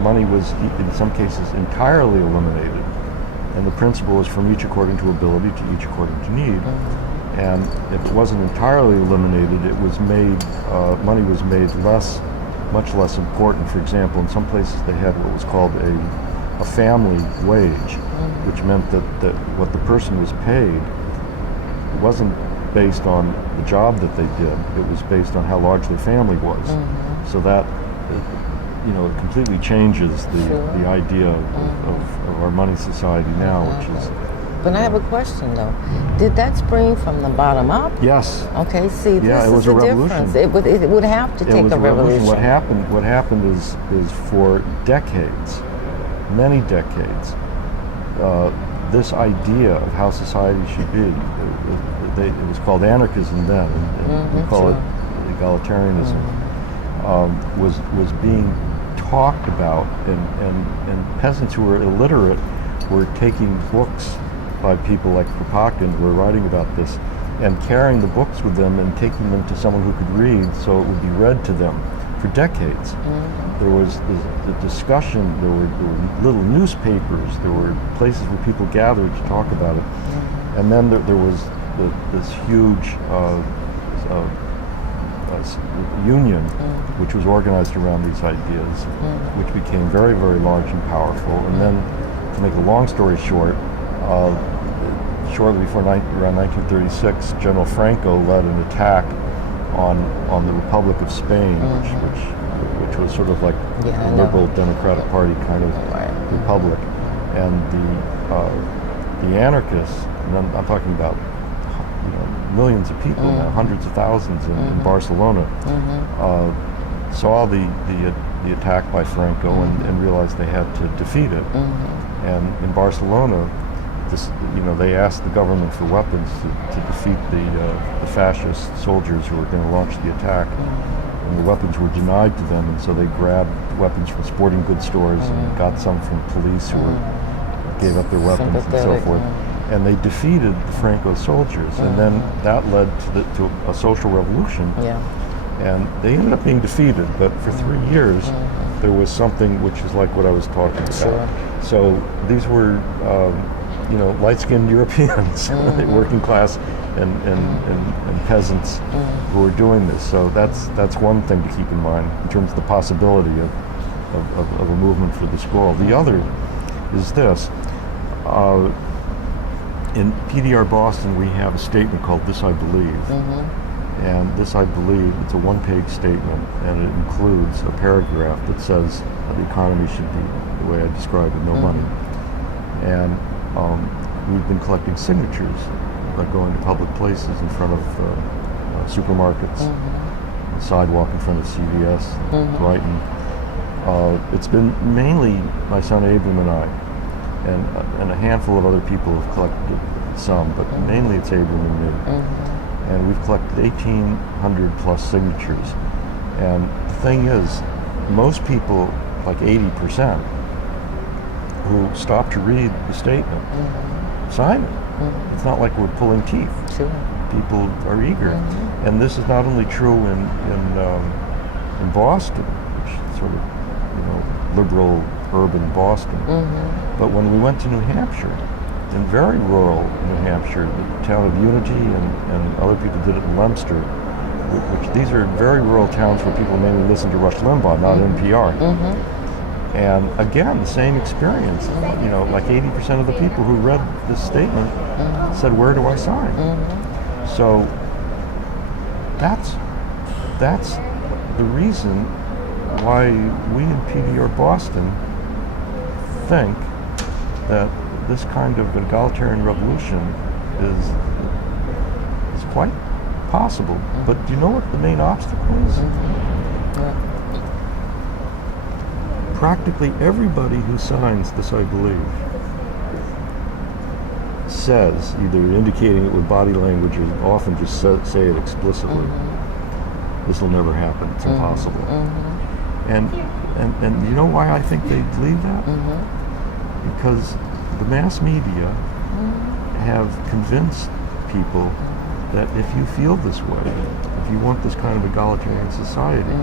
money was in some cases entirely eliminated, and the principle is from each according to ability to each according to need. And if it wasn't entirely eliminated, it was made, money was made much less important. For example, in some places they had what was called a family wage, which meant that what the person was paid wasn't based on the job that they did. It was based on how large their family was. So that, it completely changes the idea of our money society now, which is... But I have a question, though. Did that spring from the bottom up? Yes. Okay, see, yeah, this is the difference. It would have to take a revolution. What happened is for decades, many decades, this idea of how society should be, it was called anarchism then, and we call it egalitarianism, was being talked about, and peasants who were illiterate were taking books by people like Kropotkin who were writing about this, and carrying the books with them and taking them to someone who could read so it would be read to them for decades. There was the discussion, there were little newspapers, there were places where people gathered to talk about it. And then there was this huge union which was organized around these ideas, which became very, very large and powerful. And then, to make a long story short, shortly before around 1936, General Franco led an attack on the Republic of Spain, which was sort of like a liberal Democratic Party kind of republic, and the anarchists, and I'm talking about millions of people now, hundreds of thousands in Barcelona, saw the attack by Franco and realized they had to defeat it. And in Barcelona, they asked the government for weapons to defeat the fascist soldiers who were going to launch the attack. And the weapons were denied to them, and so they grabbed weapons from sporting goods stores and got some from police who gave up their weapons and so forth. And they defeated the Franco soldiers, and then that led to a social revolution. And they ended up being defeated, but for 3 years there was something which is like what I was talking about. So these were light-skinned Europeans, working class and peasants who were doing this. So that's one thing to keep in mind in terms of the possibility of a movement for this goal. The other is this. In PDR Boston, we have a statement called "This I Believe," and "This I Believe," it's a one-page statement, and it includes a paragraph that says the economy should be the way I describe it, no money. And we've been collecting signatures by going to public places in front of supermarkets, the sidewalk in front of CVS, Brighton. It's been mainly my son Abram and I, and a handful of other people have collected some, but mainly it's Abram and me. And we've collected 1,800 plus signatures. And the thing is, most people, like 80%, who stop to read the statement, sign it. It's not like we're pulling teeth. People are eager. And this is not only true in Boston, which is sort of, liberal, urban Boston, but when we went to New Hampshire, in very rural New Hampshire, the town of Unity, and other people did it in Leominster, which these are very rural towns where people mainly listen to Rush Limbaugh, not NPR. And again, the same experience. Like 80% of the people who read this statement said, "Where do I sign?" So that's the reason why we in PDR Boston think that this kind of egalitarian revolution is quite possible. But do you know what the main obstacle is? Practically everybody who signs "This I Believe" says, either indicating it with body language or often just say it explicitly, "This will never happen, it's impossible." And you know why I think they believe that? Because the mass media have convinced people that if you feel this way, if you want this kind of egalitarian society,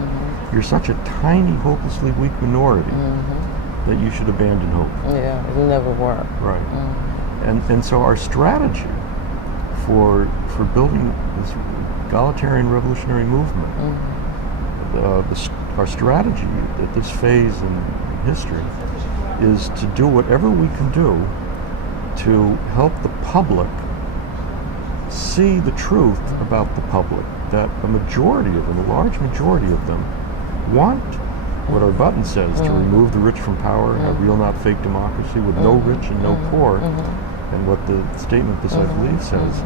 you're such a tiny, hopelessly weak minority that you should abandon hope. Yeah, it'll never work. Right. And so our strategy for building this egalitarian revolutionary movement, our strategy at this phase in history is to do whatever we can do to help the public see the truth about the public, that a majority of them, a large majority of them, want what our button says, to remove the rich from power, a real not fake democracy with no rich and no poor, and what the statement "This I Believe" says.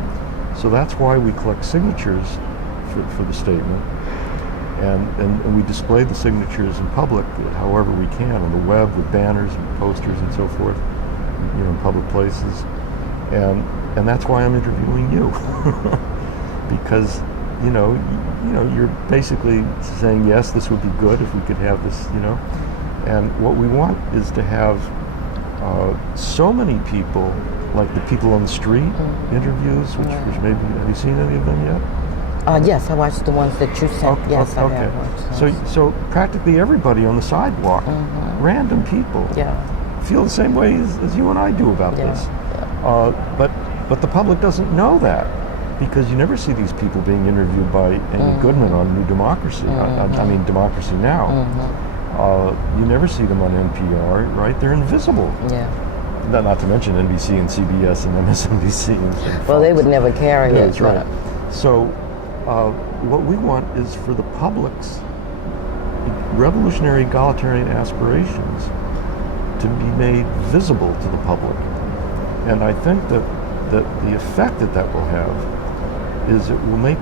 So that's why we collect signatures for the statement, and we display the signatures in public however we can, on the web with banners and posters and so forth, in public places. And that's why I'm interviewing you, because you're basically saying, yes, this would be good if we could have this, and what we want is to have so many people like the people on the street interviews, which maybe, have you seen any of them yet? Yes, I watched the ones that you sent. Yes, I have watched those. So practically everybody on the sidewalk, random people, feel the same way as you and I do about this. But the public doesn't know that, because you never see these people being interviewed by Amy Goodman on New Democracy. I mean, Democracy Now. You never see them on NPR, right? They're invisible. Yeah. Not to mention NBC and CBS and MSNBC. And Well, they would never carry it. That's right. So what we want is for the public's revolutionary egalitarian aspirations to be made visible to the public. And I think that the effect that will have is it will make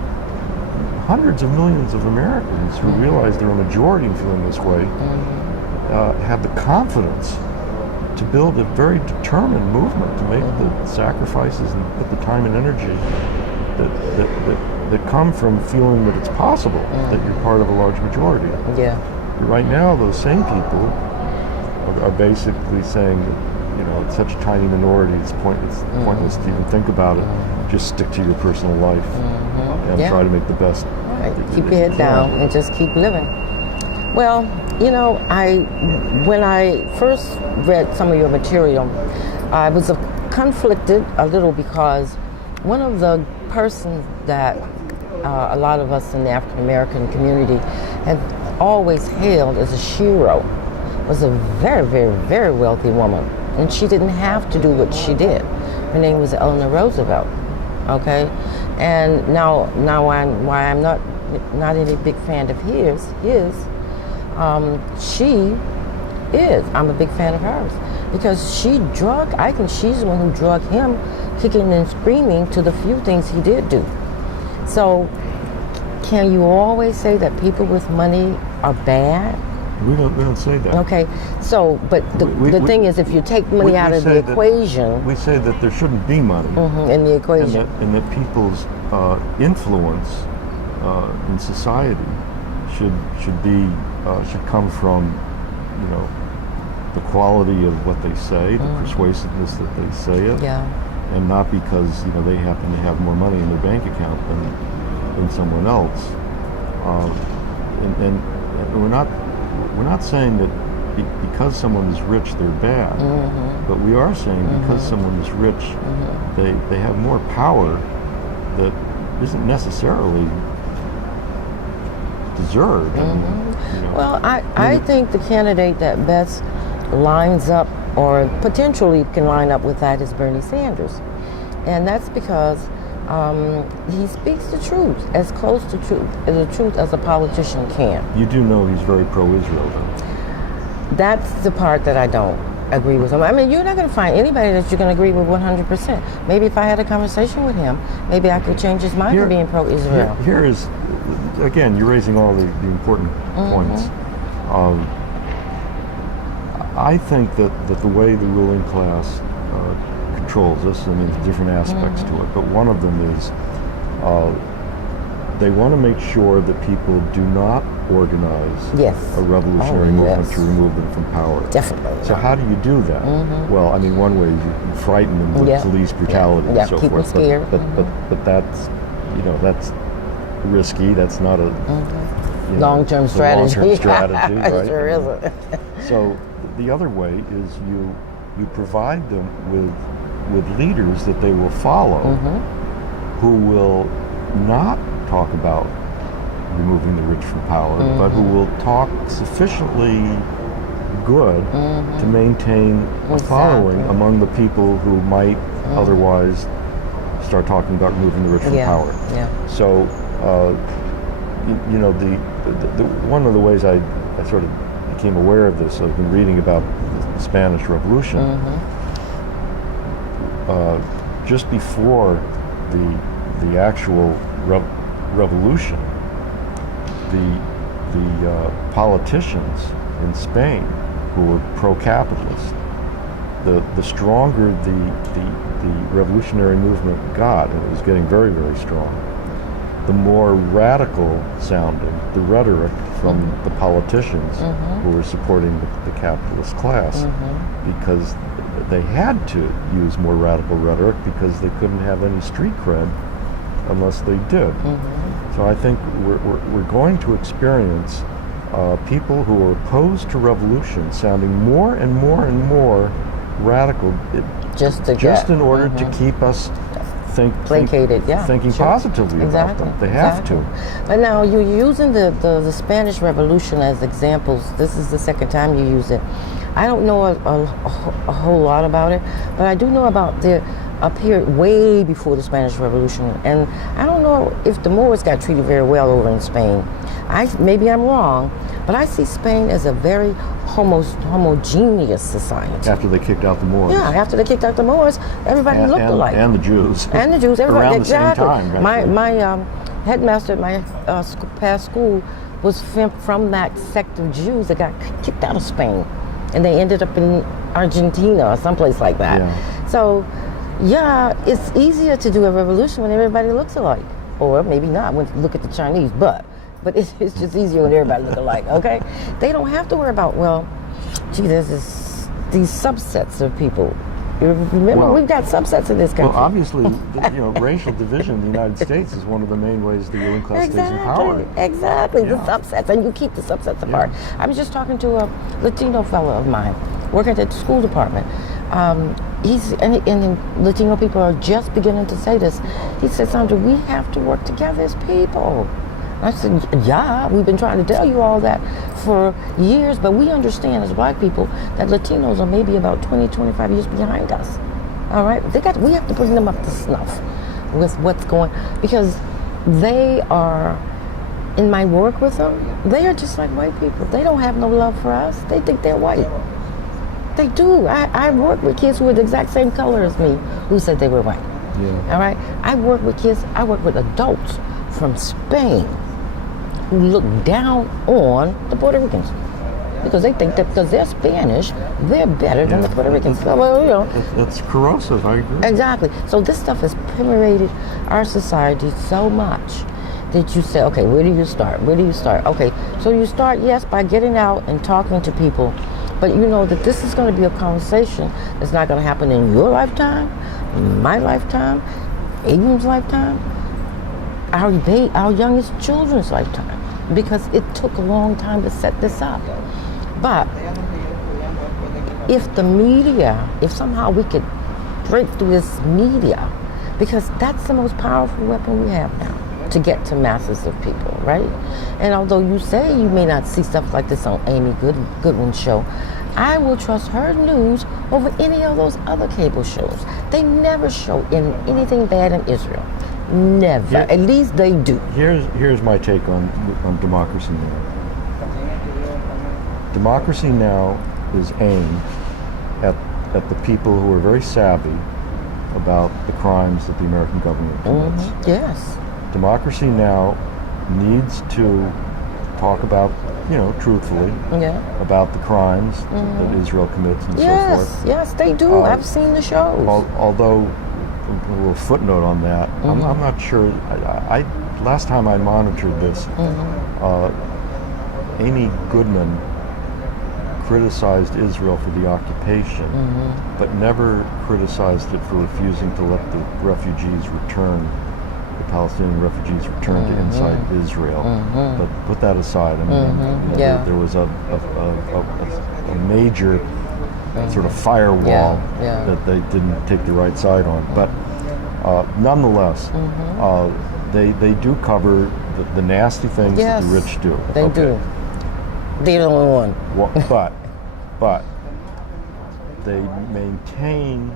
hundreds of millions of Americans who realize they're a majority in feeling this way have the confidence to build a very determined movement to make the sacrifices and put the time and energy that come from feeling that it's possible that you're part of a large majority. Yeah. Right now, those same people are basically saying that, it's such a tiny minority, it's pointless to even think about it. Just stick to your personal life and try to make the best. Right. Keep your head down and just keep living. Well, when I first read some of your material, I was conflicted a little, because one of the persons that a lot of us in the African American community have always hailed as a shero was a very, very, very wealthy woman, and she didn't have to do what she did. Her name was Eleanor Roosevelt. Okay, and now why I'm not any big fan of his. I'm a big fan of hers, because I think she's the one who drug him kicking and screaming to the few things he did do. So can you always say that people with money are bad? We don't say that. Okay, so, but the thing is, if you take money out of the equation... We say that there shouldn't be money in the equation. And that people's influence in society should come from, the quality of what they say, the persuasiveness that they say it, and not because they happen to have more money in their bank account than someone else. And we're not saying that because someone is rich they're bad, but we are saying because someone is rich, they have more power that isn't necessarily deserved. Well, I think the candidate that best lines up, or potentially can line up with that, is Bernie Sanders. And that's because he speaks the truth, as close to the truth as a politician can. You do know he's very pro-Israel, though. That's the part that I don't agree with him. I mean, you're not going to find anybody that you're going to agree with 100%. Maybe if I had a conversation with him, maybe I could change his mind from being pro-Israel. Here is, again, you're raising all the important points. I think that the way the ruling class controls us, and there's different aspects to it, but one of them is they want to make sure that people do not organize a revolutionary movement to remove them from power. Definitely. So how do you do that? Well, I mean, one way is you can frighten them with police brutality and so keep forth. Them scared. But that's, that's risky. That's not a long-term strategy. Long-term strategy, right? It sure isn't. So the other way is you provide them with leaders that they will follow, who will not talk about removing the rich from power, but who will talk sufficiently good to maintain a following among the people who might otherwise start talking about removing the rich from power. So, the one of the ways I sort of became aware of this, I've been reading about the Spanish Revolution. Just before the actual revolution, the politicians in Spain who were pro-capitalist, the stronger the revolutionary movement got, and it was getting very, very strong, the more radical sounding the rhetoric from the politicians who were supporting the capitalist class, because they had to use more radical rhetoric because they couldn't have any street cred unless they did. So I think we're going to experience people who are opposed to revolution sounding more and more and more radical, just in order to keep us placated, thinking positively about them. They have to. But now you're using the Spanish Revolution as examples. This is the second time you use it. I don't know a whole lot about it, but I do know about a period way before the Spanish Revolution, and I don't know if the Moors got treated very well over in Spain. Maybe I'm wrong, but I see Spain as a very homogeneous society. After they kicked out the Moors. Yeah, after they kicked out the Moors, everybody looked alike. And the Jews. And the Jews, everybody. Around the same time. My headmaster at my past school was from that sect of Jews that got kicked out of Spain, and they ended up in Argentina or someplace like that. Yeah. So, yeah, it's easier to do a revolution when everybody looks alike, or maybe not when you look at the Chinese, but it's just easier when everybody look alike. Okay, they don't have to worry about, well, gee, there's these subsets of people. Remember, we've got subsets in this country. Well, obviously, racial division in the United States is one of the main ways the ruling class stays in power. Exactly, the subsets, and you keep the subsets apart. I was just talking to a Latino fellow of mine, working at the school department. And Latino people are just beginning to say this. He said, Sandra, we have to work together as people. I said, yeah, we've been trying to tell you all that for years, but we understand as black people that Latinos are maybe about 20, 25 years behind us. All right? We have to bring them up to snuff with what's going, because they are, in my work with them, they are just like white people. They don't have no love for us. They think they're white. They do. I work with kids who are the exact same color as me who said they were white. Yeah. All right? I work with adults from Spain who look down on the Puerto Ricans because they think that because they're Spanish, they're better than the Puerto Ricans. So, it's corrosive, I agree. Exactly. So this stuff has permeated our society so much that you say, okay, where do you start? Where do you start? Okay, so you start, yes, by getting out and talking to people, but you know that this is going to be a conversation that's not going to happen in your lifetime, in my lifetime, Abram's lifetime, our youngest children's lifetime, because it took a long time to set this up. But if the media, if somehow we could break through this media, because that's the most powerful weapon we have now to get to masses of people, right? And although you say you may not see stuff like this on Amy Goodwin's show, I will trust her news over any of those other cable shows. They never show anything bad in Israel. Never. Yeah. At least they do. Here's my take on Democracy Now! Democracy Now! Is aimed at the people who are very savvy about the crimes that the American government commits. Mm-hmm. Yes. Democracy Now! Needs to talk about, truthfully, about the crimes that Israel commits and so forth. Yes, they do. I've seen the shows. Although, a little footnote on that, I'm not sure. I last time I monitored this, Amy Goodman criticized Israel for the occupation, but never criticized it for refusing to let the refugees return. Palestinian refugees return to inside Israel, but put that aside. I mean, there was a major sort of firewall that they didn't take the right side on. But nonetheless, they do cover the nasty things that the rich do. They do. They're the only one. Well, but they maintain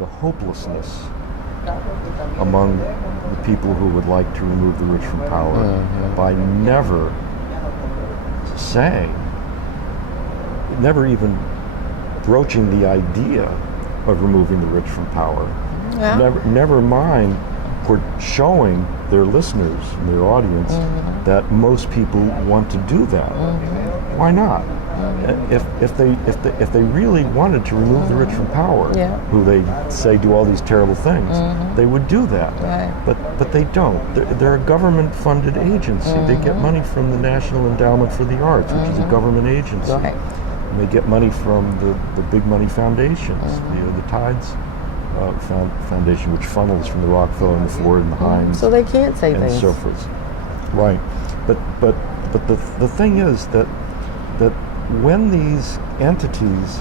the hopelessness among the people who would like to remove the rich from power by never saying, never even broaching the idea of removing the rich from power. Never mind for showing their listeners and their audience that most people want to do that. Why not? If they really wanted to remove the rich from power, who they say do all these terrible things, they would do that. Right. But they don't. They're a government-funded agency. They get money from the National Endowment for the Arts, which is a government agency. Right. And they get money from the big money foundations, the Tides Foundation, which funnels from the Rockefeller and the Ford and the Heinz. So they can't say and things. so forth. Right. But the thing is that when these entities,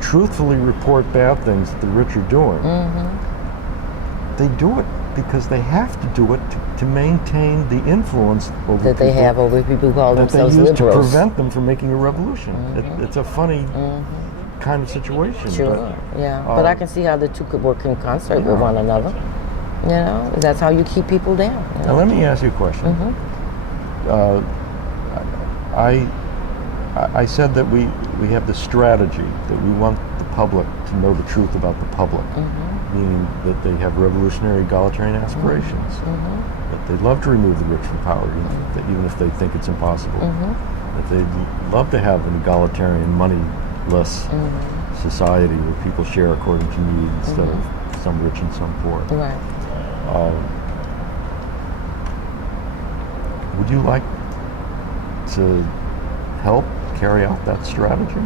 truthfully report bad things that the rich are doing, they do it because they have to do it to maintain the influence over that they have over people who call that they themselves use liberals. to prevent them from making a revolution. It's a funny kind of situation. Sure, but I can see how the two could work in concert with one another. That's how you keep people down. Now let me ask you a question. I said that we have the strategy that we want the public to know the truth about the public, meaning that they have revolutionary egalitarian aspirations, that they'd love to remove the rich from power, even if they think it's impossible, that they'd love to have an egalitarian, moneyless society where people share according to need instead of some rich and some poor. Right. Would you like to help carry out that strategy?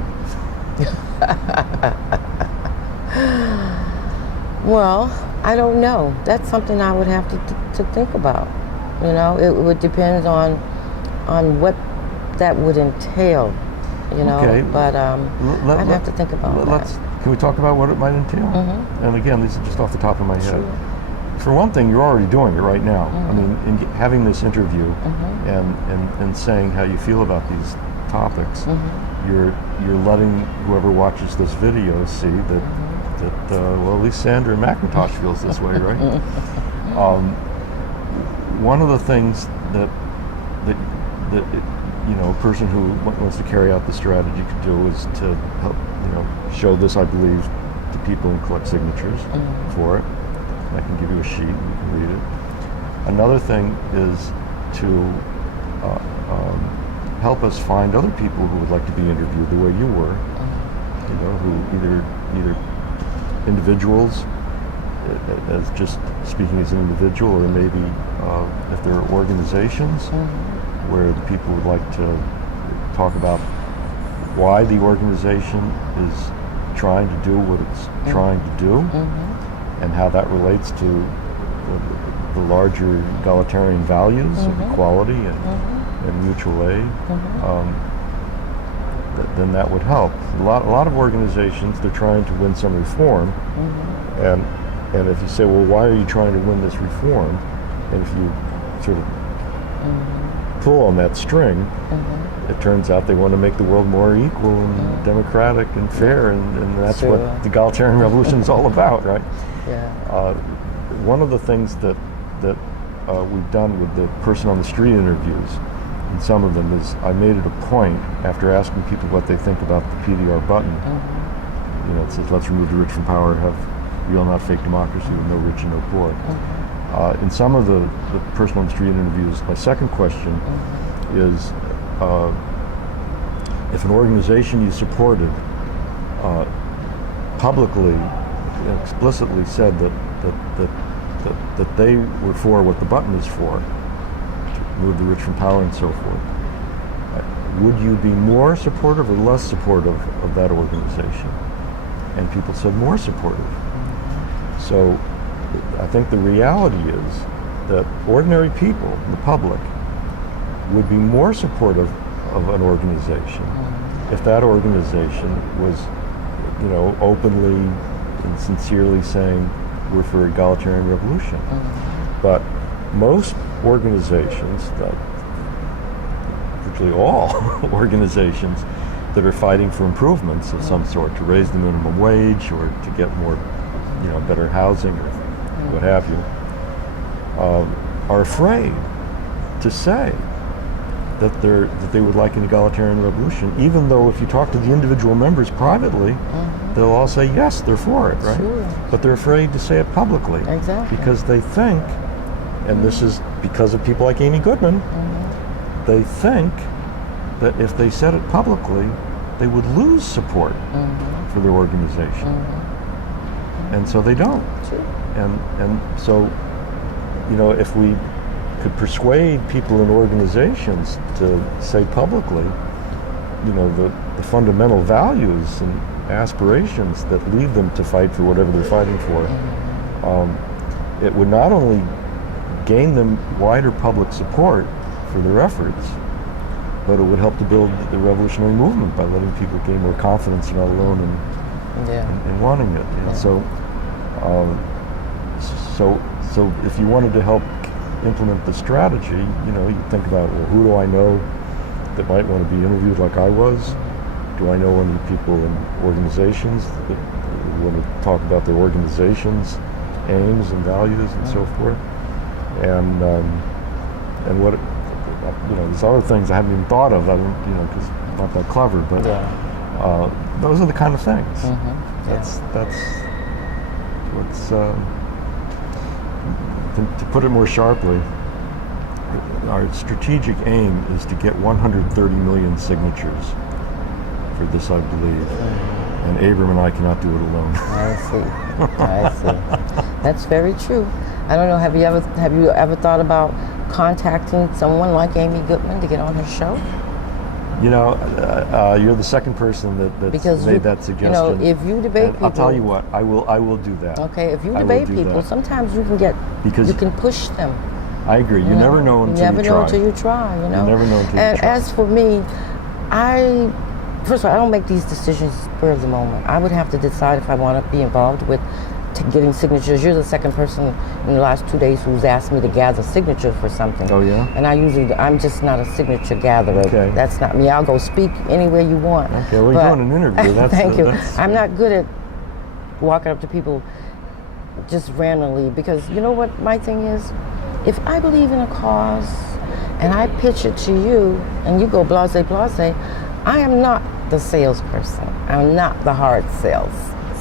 Well, I don't know. That's something I would have to think about. It would depend on what that would entail. Okay. But I'd have to think about that. Can we talk about what it might entail? And again, these are just off the top of my head. Sure. For one thing, you're already doing it right now. I mean, in having this interview and saying how you feel about these topics, you're letting whoever watches this video see that well, at least Sandra McIntosh feels this way, right? One of the things that a person who wants to carry out the strategy could do is to help, show this, I believe, to people and collect signatures for it. I can give you a sheet and you can read it. Another thing is to help us find other people who would like to be interviewed the way you were, who either individuals, as just speaking as an individual, or maybe if there are organizations where the people would like to talk about why the organization is trying to do what it's trying to do, and how that relates to the larger egalitarian values of equality and mutual aid, then that would help. A lot of organizations, they're trying to win some reform, and if you say, well, why are you trying to win this reform? And if you sort of pull on that string, it turns out they want to make the world more equal and democratic and fair, and that's what the egalitarian revolution is all about, right? One of the things that we've done with the person on the street interviews, and some of them, is I made it a point, after asking people what they think about the PDR button, it says, let's remove the rich from power, have real not fake democracy with no rich and no poor. In some of the person on the street interviews, my second question is, if an organization you supported publicly, explicitly said that they were for what the button is for, to remove the rich from power and so forth, would you be more supportive or less supportive of that organization? And people said more supportive. So I think the reality is that ordinary people, the public, would be more supportive of an organization if that organization was, openly and sincerely saying, we're for egalitarian revolution. But most organizations, virtually all organizations that are fighting for improvements of some sort, to raise the minimum wage or to get more, better housing or what have you, are afraid to say that they would like an egalitarian revolution, even though if you talk to the individual members privately, they'll all say yes, they're for it, right? Sure. But they're afraid to say it publicly. Exactly. Because they think, and this is because of people like Amy Goodman, they think that if they said it publicly, they would lose support for their organization. And so they don't. Sure. And so, if we could persuade people in organizations to say publicly, the fundamental values and aspirations that lead them to fight for whatever they're fighting for, it would not only gain them wider public support for their efforts, but it would help to build the revolutionary movement by letting people gain more confidence they're not alone in wanting it. And so if you wanted to help implement the strategy, you think about, well, who do I know that might want to be interviewed like I was? Do I know any people in organizations that want to talk about their organization's aims and values and so forth? And what, there's other things I haven't even thought of. I don't, because I'm not that clever, but those are the kind of things. That's what's. To put it more sharply, our strategic aim is to get 130 million signatures for this, I believe. And Abram and I cannot do it alone. I see. That's very true. I don't know. Have you ever thought about contacting someone like Amy Goodman to get on her show? You're the second person that's made that suggestion. If you debate people, I'll tell you what, I will do that. Okay, if you debate people, sometimes you can push them. I agree. You never know until you try. You never know until you try. You never know until you try. And as for me, first of all, I don't make these decisions spur of the moment. I would have to decide if I want to be involved with getting signatures. You're the second person in the last 2 days who's asked me to gather signatures for something. Oh, yeah? And I'm just not a signature gatherer. Okay. That's not me. I'll go speak anywhere you want. Okay, well, you're doing an interview. Thank you. I'm not good at walking up to people just randomly, because you know what my thing is? If I believe in a cause and I pitch it to you and you go blase, I am not the salesperson. I'm not the hard sales,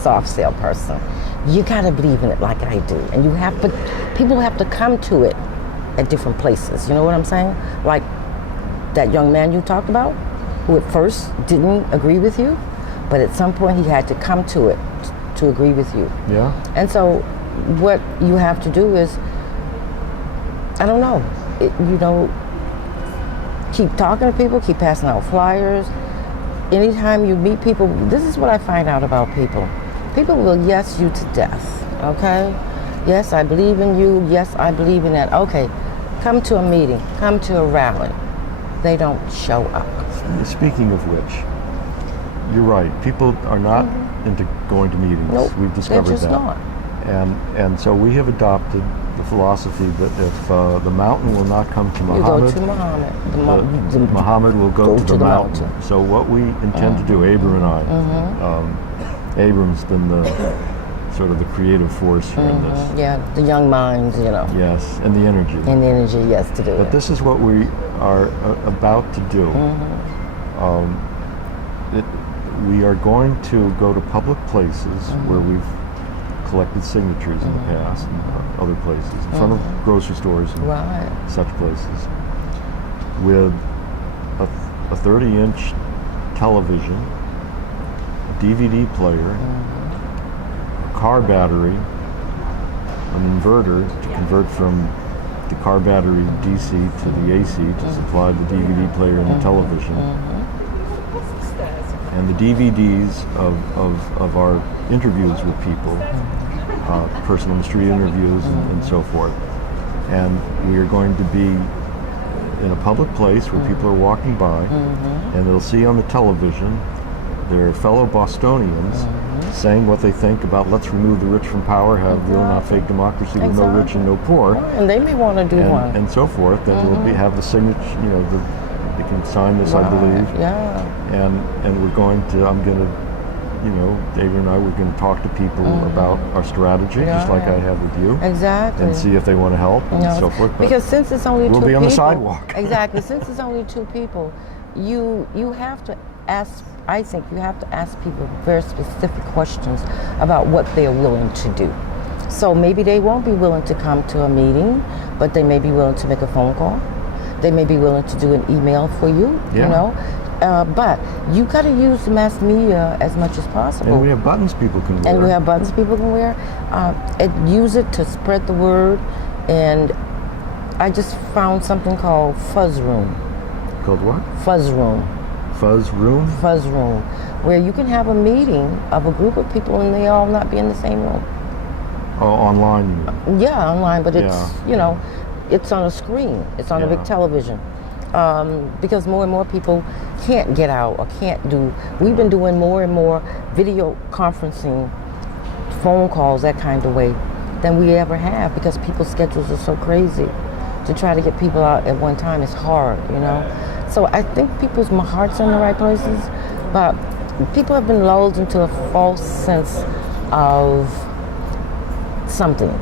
soft sale person. You gotta believe in it like I do, and people have to come to it at different places. You know what I'm saying? Like that young man you talked about, who at first didn't agree with you, but at some point he had to come to it to agree with you. Yeah. And so, what you have to do is, I don't know, keep talking to people, keep passing out flyers. Anytime you meet people, this is what I find out about people. People will yes you to death, okay? Yes, I believe in you. Yes, I believe in that. Okay, come to a meeting, come to a rally. They don't show up. Speaking of which, you're right. People are not into going to meetings. Nope, We've discovered they're just that. not. And so we have adopted the philosophy that if the mountain will not come to Muhammad, you go to Muhammad. Muhammad will go to the mountain. So what we intend to do, Abram and I, Abram's been the sort of the creative force here in this. Yeah, the young minds, Yes, and the energy. And the energy, yes, to do it. But this is what we are about to do. We are going to go to public places where we've collected signatures in the past, and other places, in front of grocery stores and such places, with a 30-inch television, DVD player, a car battery, an inverter to convert from the car battery DC to the AC to supply the DVD player and the television, and the DVDs of our interviews with people, personal and street interviews and so forth. And we are going to be in a public place where people are walking by, and they'll see on the television their fellow Bostonians saying what they think about let's remove the rich from power, have real not fake democracy with no rich and no poor. And they may want to do one. And so forth. That will have the signature, they can sign this, I believe. Yeah. And we're going to, David and I, we're going to talk to people about our strategy, just like I have with you. Exactly. And see if they want to help and so forth. But because since it's only we'll two people. We'll be on the sidewalk. Exactly. Since it's only two people, you have to ask, I think you have to ask people very specific questions about what they're willing to do. So maybe they won't be willing to come to a meeting, but they may be willing to make a phone call. They may be willing to do an email for you, but you got to use the mass media as much as possible. And we have buttons people can wear. And we have buttons people can wear. And use it to spread the word. And I just found something called Fuzz Room. Called what? Fuzz Room. Fuzz room? Fuzz Room, where you can have a meeting of a group of people and they all not be in the same room. Oh, online, you mean? Yeah, online, but it's, Yeah. It's on a screen. It's on a Yeah. big television. Because more and more people can't get out or can't do. We've been doing more and more video conferencing, phone calls, that kind of way, than we ever have, because people's schedules are so crazy. To try to get people out at one time is hard, So I think people's hearts are in the right places, but people have been lulled into a false sense of something,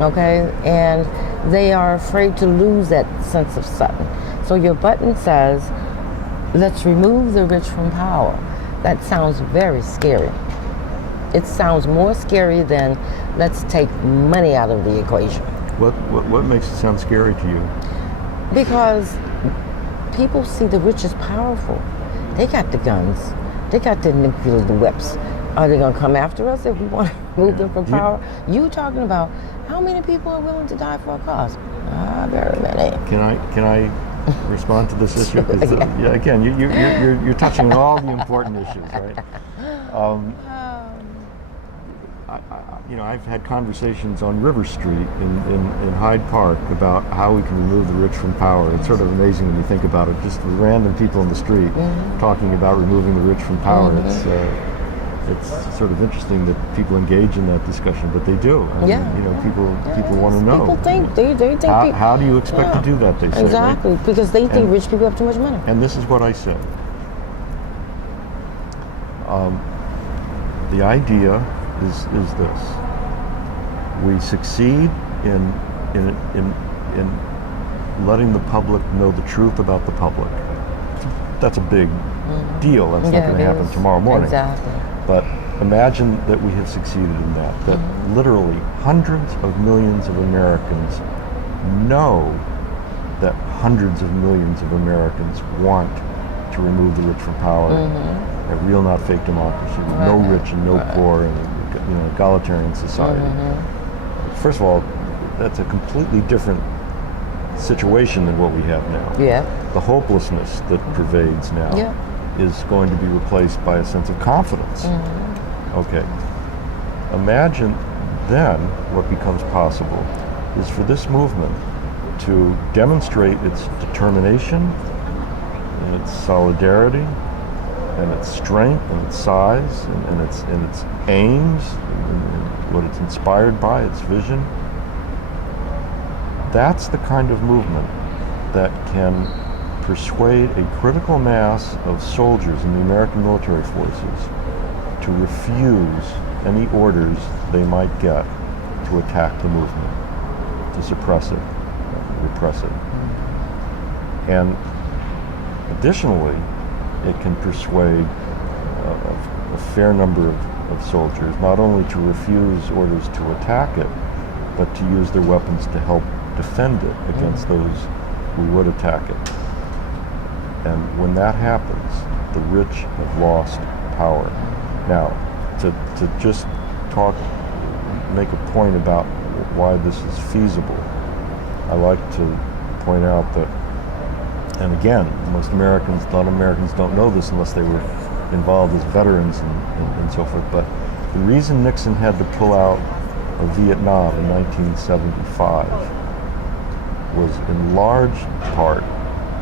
okay? And they are afraid to lose that sense of something. So your button says, let's remove the rich from power. That sounds very scary. It sounds more scary than let's take money out of the equation. What makes it sound scary to you? Because people see the rich as powerful. They got the guns. They got the nuclear whips. Are they going to come after us if we want to move them from power? You talking about how many people are willing to die for a cause? Very many. Can I respond to this issue? 'Cause, again, you're touching on all the important issues, right? I've had conversations on River Street in Hyde Park about how we can remove the rich from power. It's sort of amazing when you think about it. Just with random people in the street talking about removing the rich from power. It's sort of interesting that people engage in that discussion, but they do. People want to know. People think they think. How do you expect to do that? They say, exactly, right? because they think rich people have too much money. And this is what I said. The idea is this: we succeed in letting the public know the truth about the public. That's a big deal. That's not going to happen tomorrow morning. Exactly. But imagine that we have succeeded in that literally hundreds of millions of Americans know that hundreds of millions of Americans want to remove the rich from power, a real, not fake democracy, with no rich and no poor, and egalitarian society. First of all, that's a completely different situation than what we have now. Yeah. The hopelessness that pervades now is going to be replaced by a sense of confidence. Okay. Imagine then what becomes possible is for this movement to demonstrate its determination and its solidarity and its strength and its size and its aims and what it's inspired by, its vision. That's the kind of movement that can persuade a critical mass of soldiers in the American military forces to refuse any orders they might get to attack the movement, to suppress it, repress it. And additionally, it can persuade a fair number of soldiers not only to refuse orders to attack it, but to use their weapons to help defend it against those who would attack it. And when that happens, the rich have lost power. Now, to just make a point about why this is feasible, I like to point out that, and again, most Americans, a lot of Americans don't know this unless they were involved as veterans and so forth, but the reason Nixon had to pull out of Vietnam in 1975 was in large part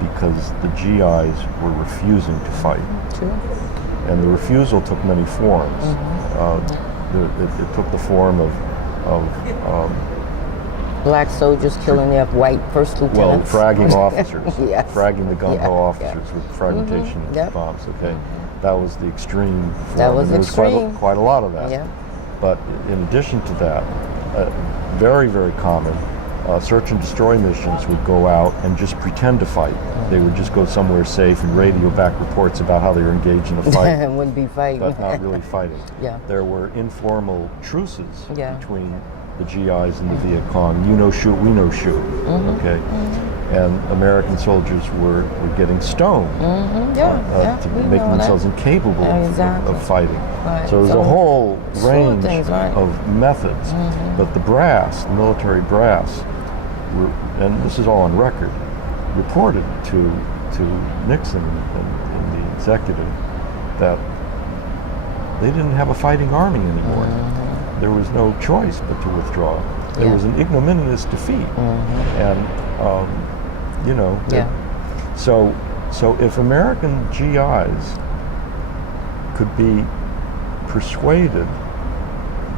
because the GIs were refusing to fight. Sure. And the refusal took many forms. It took the form of black soldiers killing their white first lieutenants. fragging officers, Yes. fragging the gung ho officers with fragmentation bombs. Okay, that was the extreme form. That was and there extreme. quite a lot of that. Yeah. But in addition to that, very, very common, search and destroy missions would go out and just pretend to fight. They would just go somewhere safe and radio back reports about how they were engaged in a fight. And wouldn't be fighting. But not really fighting. Yeah. There were informal truces between the GIs and the Viet Cong. You know shoot, we know shoot. Okay? And American soldiers were getting stoned to make themselves incapable of fighting. Right. So there's a whole range things, of methods. But the brass, the military brass, and this is all on record, reported to Nixon and the executive that they didn't have a fighting army anymore. There was no choice but to withdraw. There was an ignominious defeat, and so if American GIs could be persuaded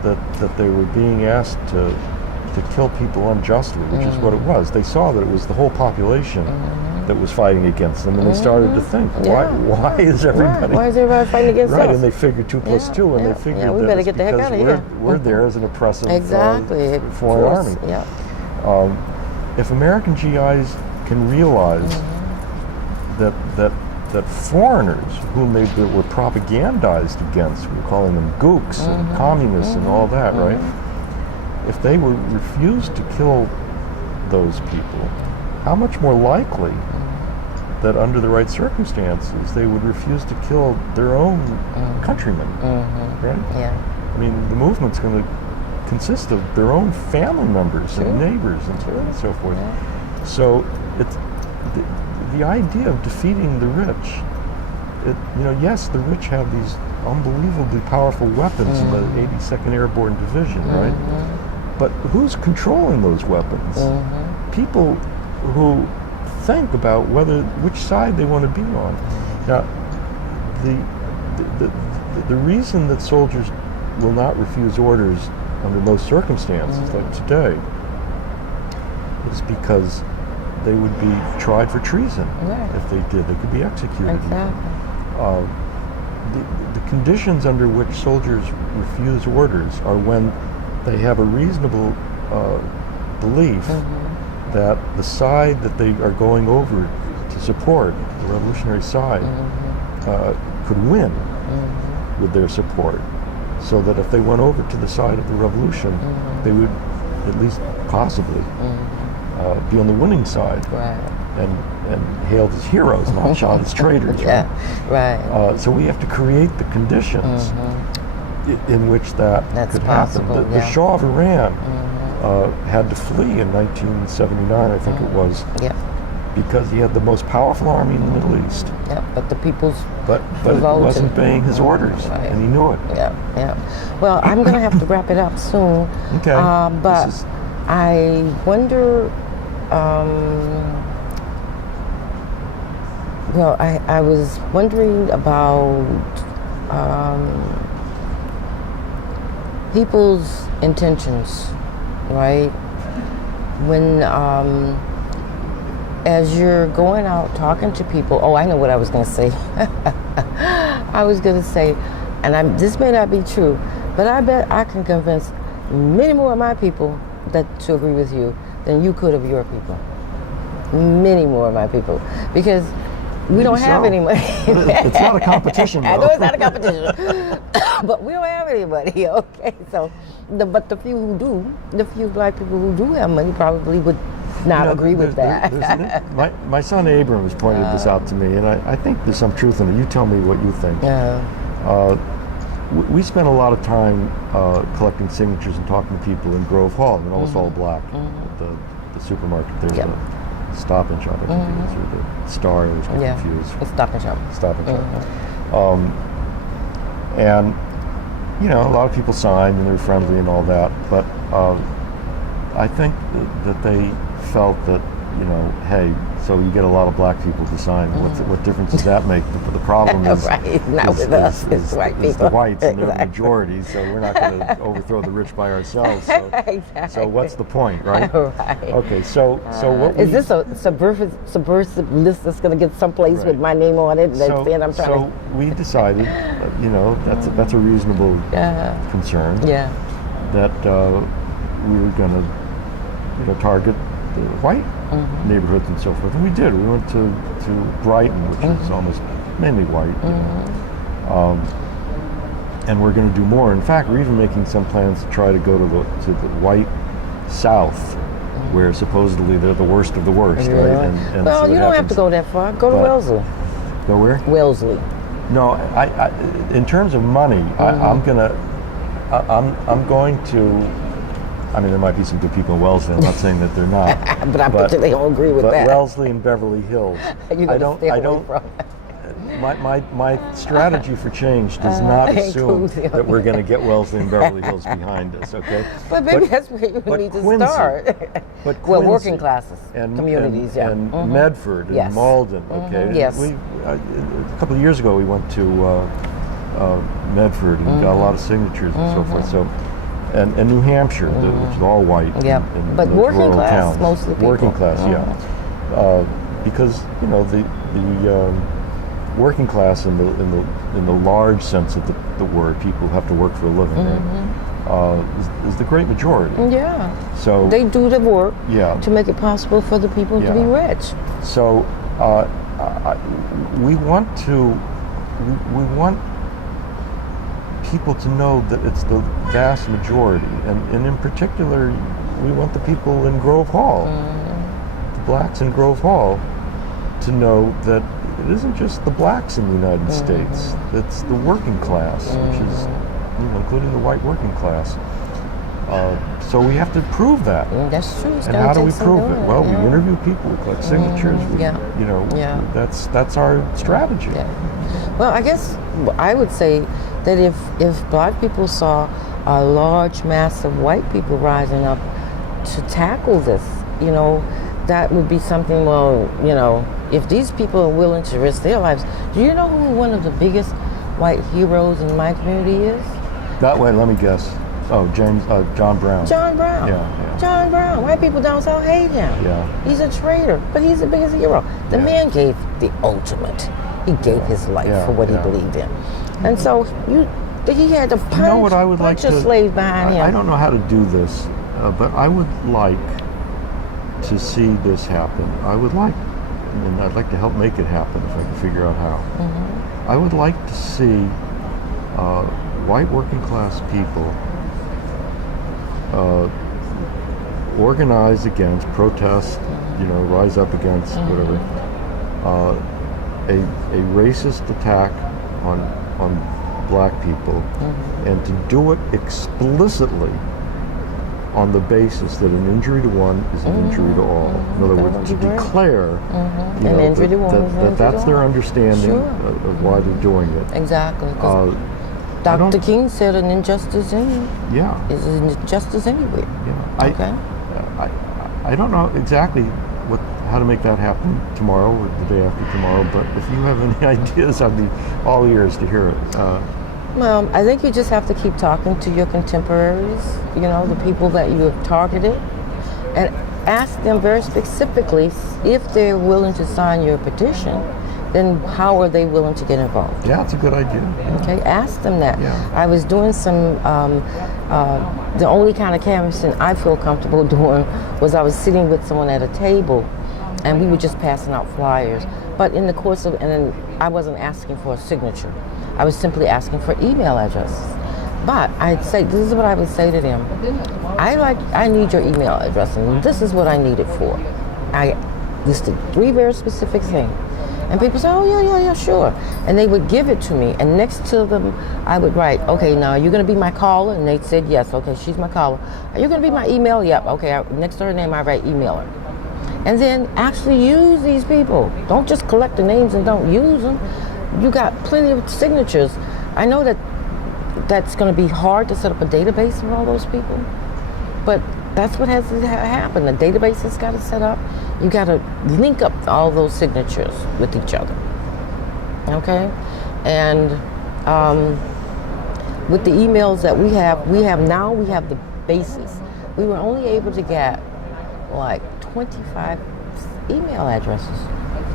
that they were being asked to kill people unjustly, which is what it was. They saw that it was the whole population that was fighting against them, and they started to think, why is everybody? Why is everybody fighting against us? Right, and they figured 2 plus 2, and they figured we that better it's get the heck because out of here. We're there as an oppressive foreign army. Yeah. If American GIs can realize that foreigners whom they were propagandized against, we were calling them gooks and communists and all that, right? If they were refused to kill those people, how much more likely that under the right circumstances they would refuse to kill their own countrymen, right? Yeah. I mean, the movement's going to consist of their own family members and neighbors and so forth. So it's the idea of defeating the rich. Yes, the rich have these unbelievably powerful weapons in the 82nd Airborne Division, right? But who's controlling those weapons? People who think about which side they want to be on. Now, the reason that soldiers will not refuse orders under most circumstances, like today, is because they would be tried for treason. If they did. They could be executed. Exactly. The conditions under which soldiers refuse orders are when they have a reasonable belief that the side that they are going over to support, the revolutionary side, could win with their support. So that if they went over to the side of the revolution, they would at least possibly be on the winning side, and hailed as heroes, not shot as traitors. So we have to create the conditions in which that could possible, happen. The Shah of Iran had to flee in 1979, I think it was, because he had the most powerful army in the Middle East. But the people's but it wasn't obeying his orders, and he knew it. Well, I'm going to have to wrap it up soon. Okay. But I wonder. I was wondering about people's intentions, right? When as you're going out talking to people, I know what I was going to say. I was going to say, and this may not be true, but I bet I can convince many more of my people to agree with you than you could of your people. Many more of my people, because we don't have anybody. It's not a competition, though. I know it's not a competition, but we don't have anybody. Okay, so but the few who do, the few black people who do have money probably would not agree with that. My son Abrams pointed this out to me, and I think there's some truth in it. You tell me what you think. We spent a lot of time collecting signatures and talking to people in Grove Hall, and almost all black, at the supermarket there. The Stop and Shop, I think it is, or the Star, I was confused. It's Stop and Shop. Stop and Shop. And, a lot of people signed and they were friendly and all that, but I think that they felt that, hey, so you get a lot of black people to sign. What difference does that make? The problem is, not with us. It's white people. It's the whites, and they're the majority, so we're not going to overthrow the rich by ourselves. So, so what's the point, right? Okay, so what is this a subversive list that's going to get someplace with my name on it? So we decided, that's a reasonable concern. That we were going to, target the white neighborhoods and so forth, and we did. We went to Brighton, which is almost mainly white, and we're going to do more. In fact, we're even making some plans to try to go to the white South, where supposedly they're the worst of the worst, right? And well, you don't have to go that far. Go to Wellesley. Go where? Wellesley. No, I in terms of money, I'm going to I mean, there might be some good people in Wellesley. I'm not saying that they're not. But I bet you they don't agree with but that. Wellesley and Beverly Hills. I don't. My strategy for change does not assume that we're going to get Wellesley and Beverly Hills behind us, okay? But maybe that's where you need to start. But well, Quincy working classes, communities, and Medford and Yes. Malden, okay? Yes. A couple of years ago, we went to Medford and got a lot of signatures and so forth. So, and New Hampshire, which is all white. Yep. In But those working rural class, towns. mostly people. Working class, yeah. Because the working class in the large sense of the word, people who have to work for a living, right, is the great majority. Yeah. So they do the work to make it possible for the people to be rich. So we want people to know that it's the vast majority, and in particular, we want the people in Grove Hall, the blacks in Grove Hall, to know that it isn't just the blacks in the United States, it's the working class, which is, including the white working class. So we have to prove that. That's true. And how do we prove it? Well, we interview people, we collect signatures, that's our strategy. Yeah. Well, I guess I would say that if black people saw a large mass of white people rising up to tackle this, that would be something, if these people are willing to risk their lives. Do you know who one of the biggest white heroes in my community is? That way, let me guess. Oh, John Brown. John Brown. Yeah. John Brown. White people down south hate him. Yeah. He's a traitor, but he's the biggest hero. The man gave the ultimate. He gave his life for what he believed in. And so he had to punch a slave behind him. I don't know how to do this, but I would like to see this happen. And I'd like to help make it happen if I can figure out how. I would like to see white working class people organize against, protest, rise up against whatever, a racist attack on black people, and to do it explicitly on the basis that an injury to one is an injury to all. In other words, to declare that that's their understanding of why they're doing it. Exactly. Dr. King said an injustice is an injustice anywhere. Yeah. Okay. I don't know exactly how to make that happen tomorrow or the day after tomorrow, but if you have any ideas, I'd be all ears to hear it. Well, I think you just have to keep talking to your contemporaries, the people that you have targeted, and ask them very specifically if they're willing to sign your petition, then how are they willing to get involved? Yeah, it's a good idea. Okay, ask them that. Yeah. I was doing some, the only kind of canvassing I feel comfortable doing was I was sitting with someone at a table and we were just passing out flyers. But in the course of, and then I wasn't asking for a signature. I was simply asking for email addresses. But I'd say, this is what I would say to them. I need your email address, and this is what I need it for. I listed 3 very specific things. And people say, oh, yeah, sure. And they would give it to me. And next to them, I would write, okay, now you're going to be my caller? And they said, yes. Okay, she's my caller. Are you going to be my email? Yep. Okay, next to her name, I write emailer. And then actually use these people. Don't just collect the names and don't use them. You got plenty of signatures. I know that's going to be hard to set up a database of all those people, but that's what has to happen. The database has got to set up. You got to link up all those signatures with each other. Okay, and with the emails that we have the basis. We were only able to get like 25 email addresses.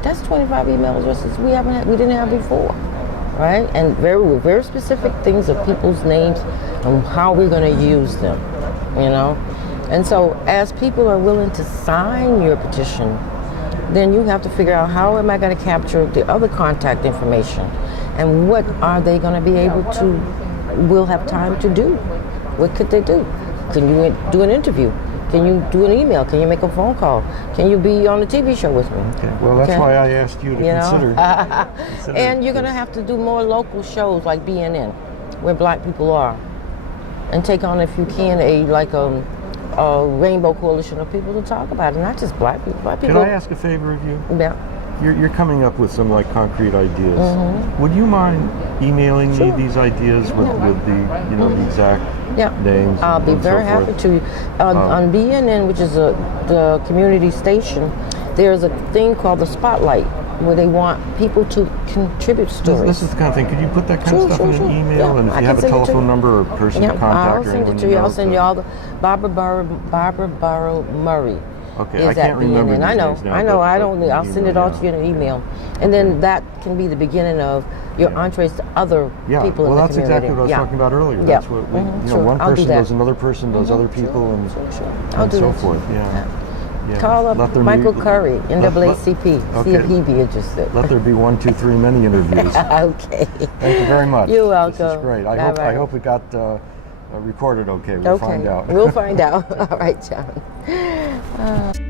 That's 25 email addresses we didn't have before, right? And very specific things of people's names and how we're going to use them, And so as people are willing to sign your petition, then you have to figure out how am I going to capture the other contact information and what are they going to be able to, will have time to do. What could they do? Can you do an interview? Can you do an email? Can you make a phone call? Can you be on a TV show with me? Okay. Well, that's why I asked you to consider. And you're going to have to do more local shows like BNN, where black people are, and take on, if you can, a rainbow coalition of people to talk about it, not just black people. Black Can people. I ask a favor of you? Yeah. You're coming up with some like concrete ideas. Would you mind emailing me these ideas with the the exact names? I'll be and very so happy forth? to. On BNN, which is the community station, there's a thing called the Spotlight, where they want people to contribute stories. This is the kind of thing. Could you put that kind of stuff in an email? Yeah, and if I you can have a send it to telephone you. number or person to contact, I'll or send anyone it to you. know I'll send to- you all the Barbara Barrow Murray. Okay, Is I can't at remember BNN. these I know, names now, I know. but- I but don't. in I'll the send it email, all yeah. to you in an email, and then that can be the beginning of your entrees to other Yeah, people well, in the that's community. exactly what I was talking about earlier. Yeah. That's what we, Sure. one I'll do person that. does another person, does other people, and, I'll and do so that. forth. Yeah. Yeah. Call up Let there Michael be- Curry, NAACP. See okay. if he'd be interested. Let there be 1, 2, 3, many interviews. Okay. Thank you very much. You're This welcome. is great. All I right. hope it got recorded okay. We'll Okay. find out. We'll find out. All right, John.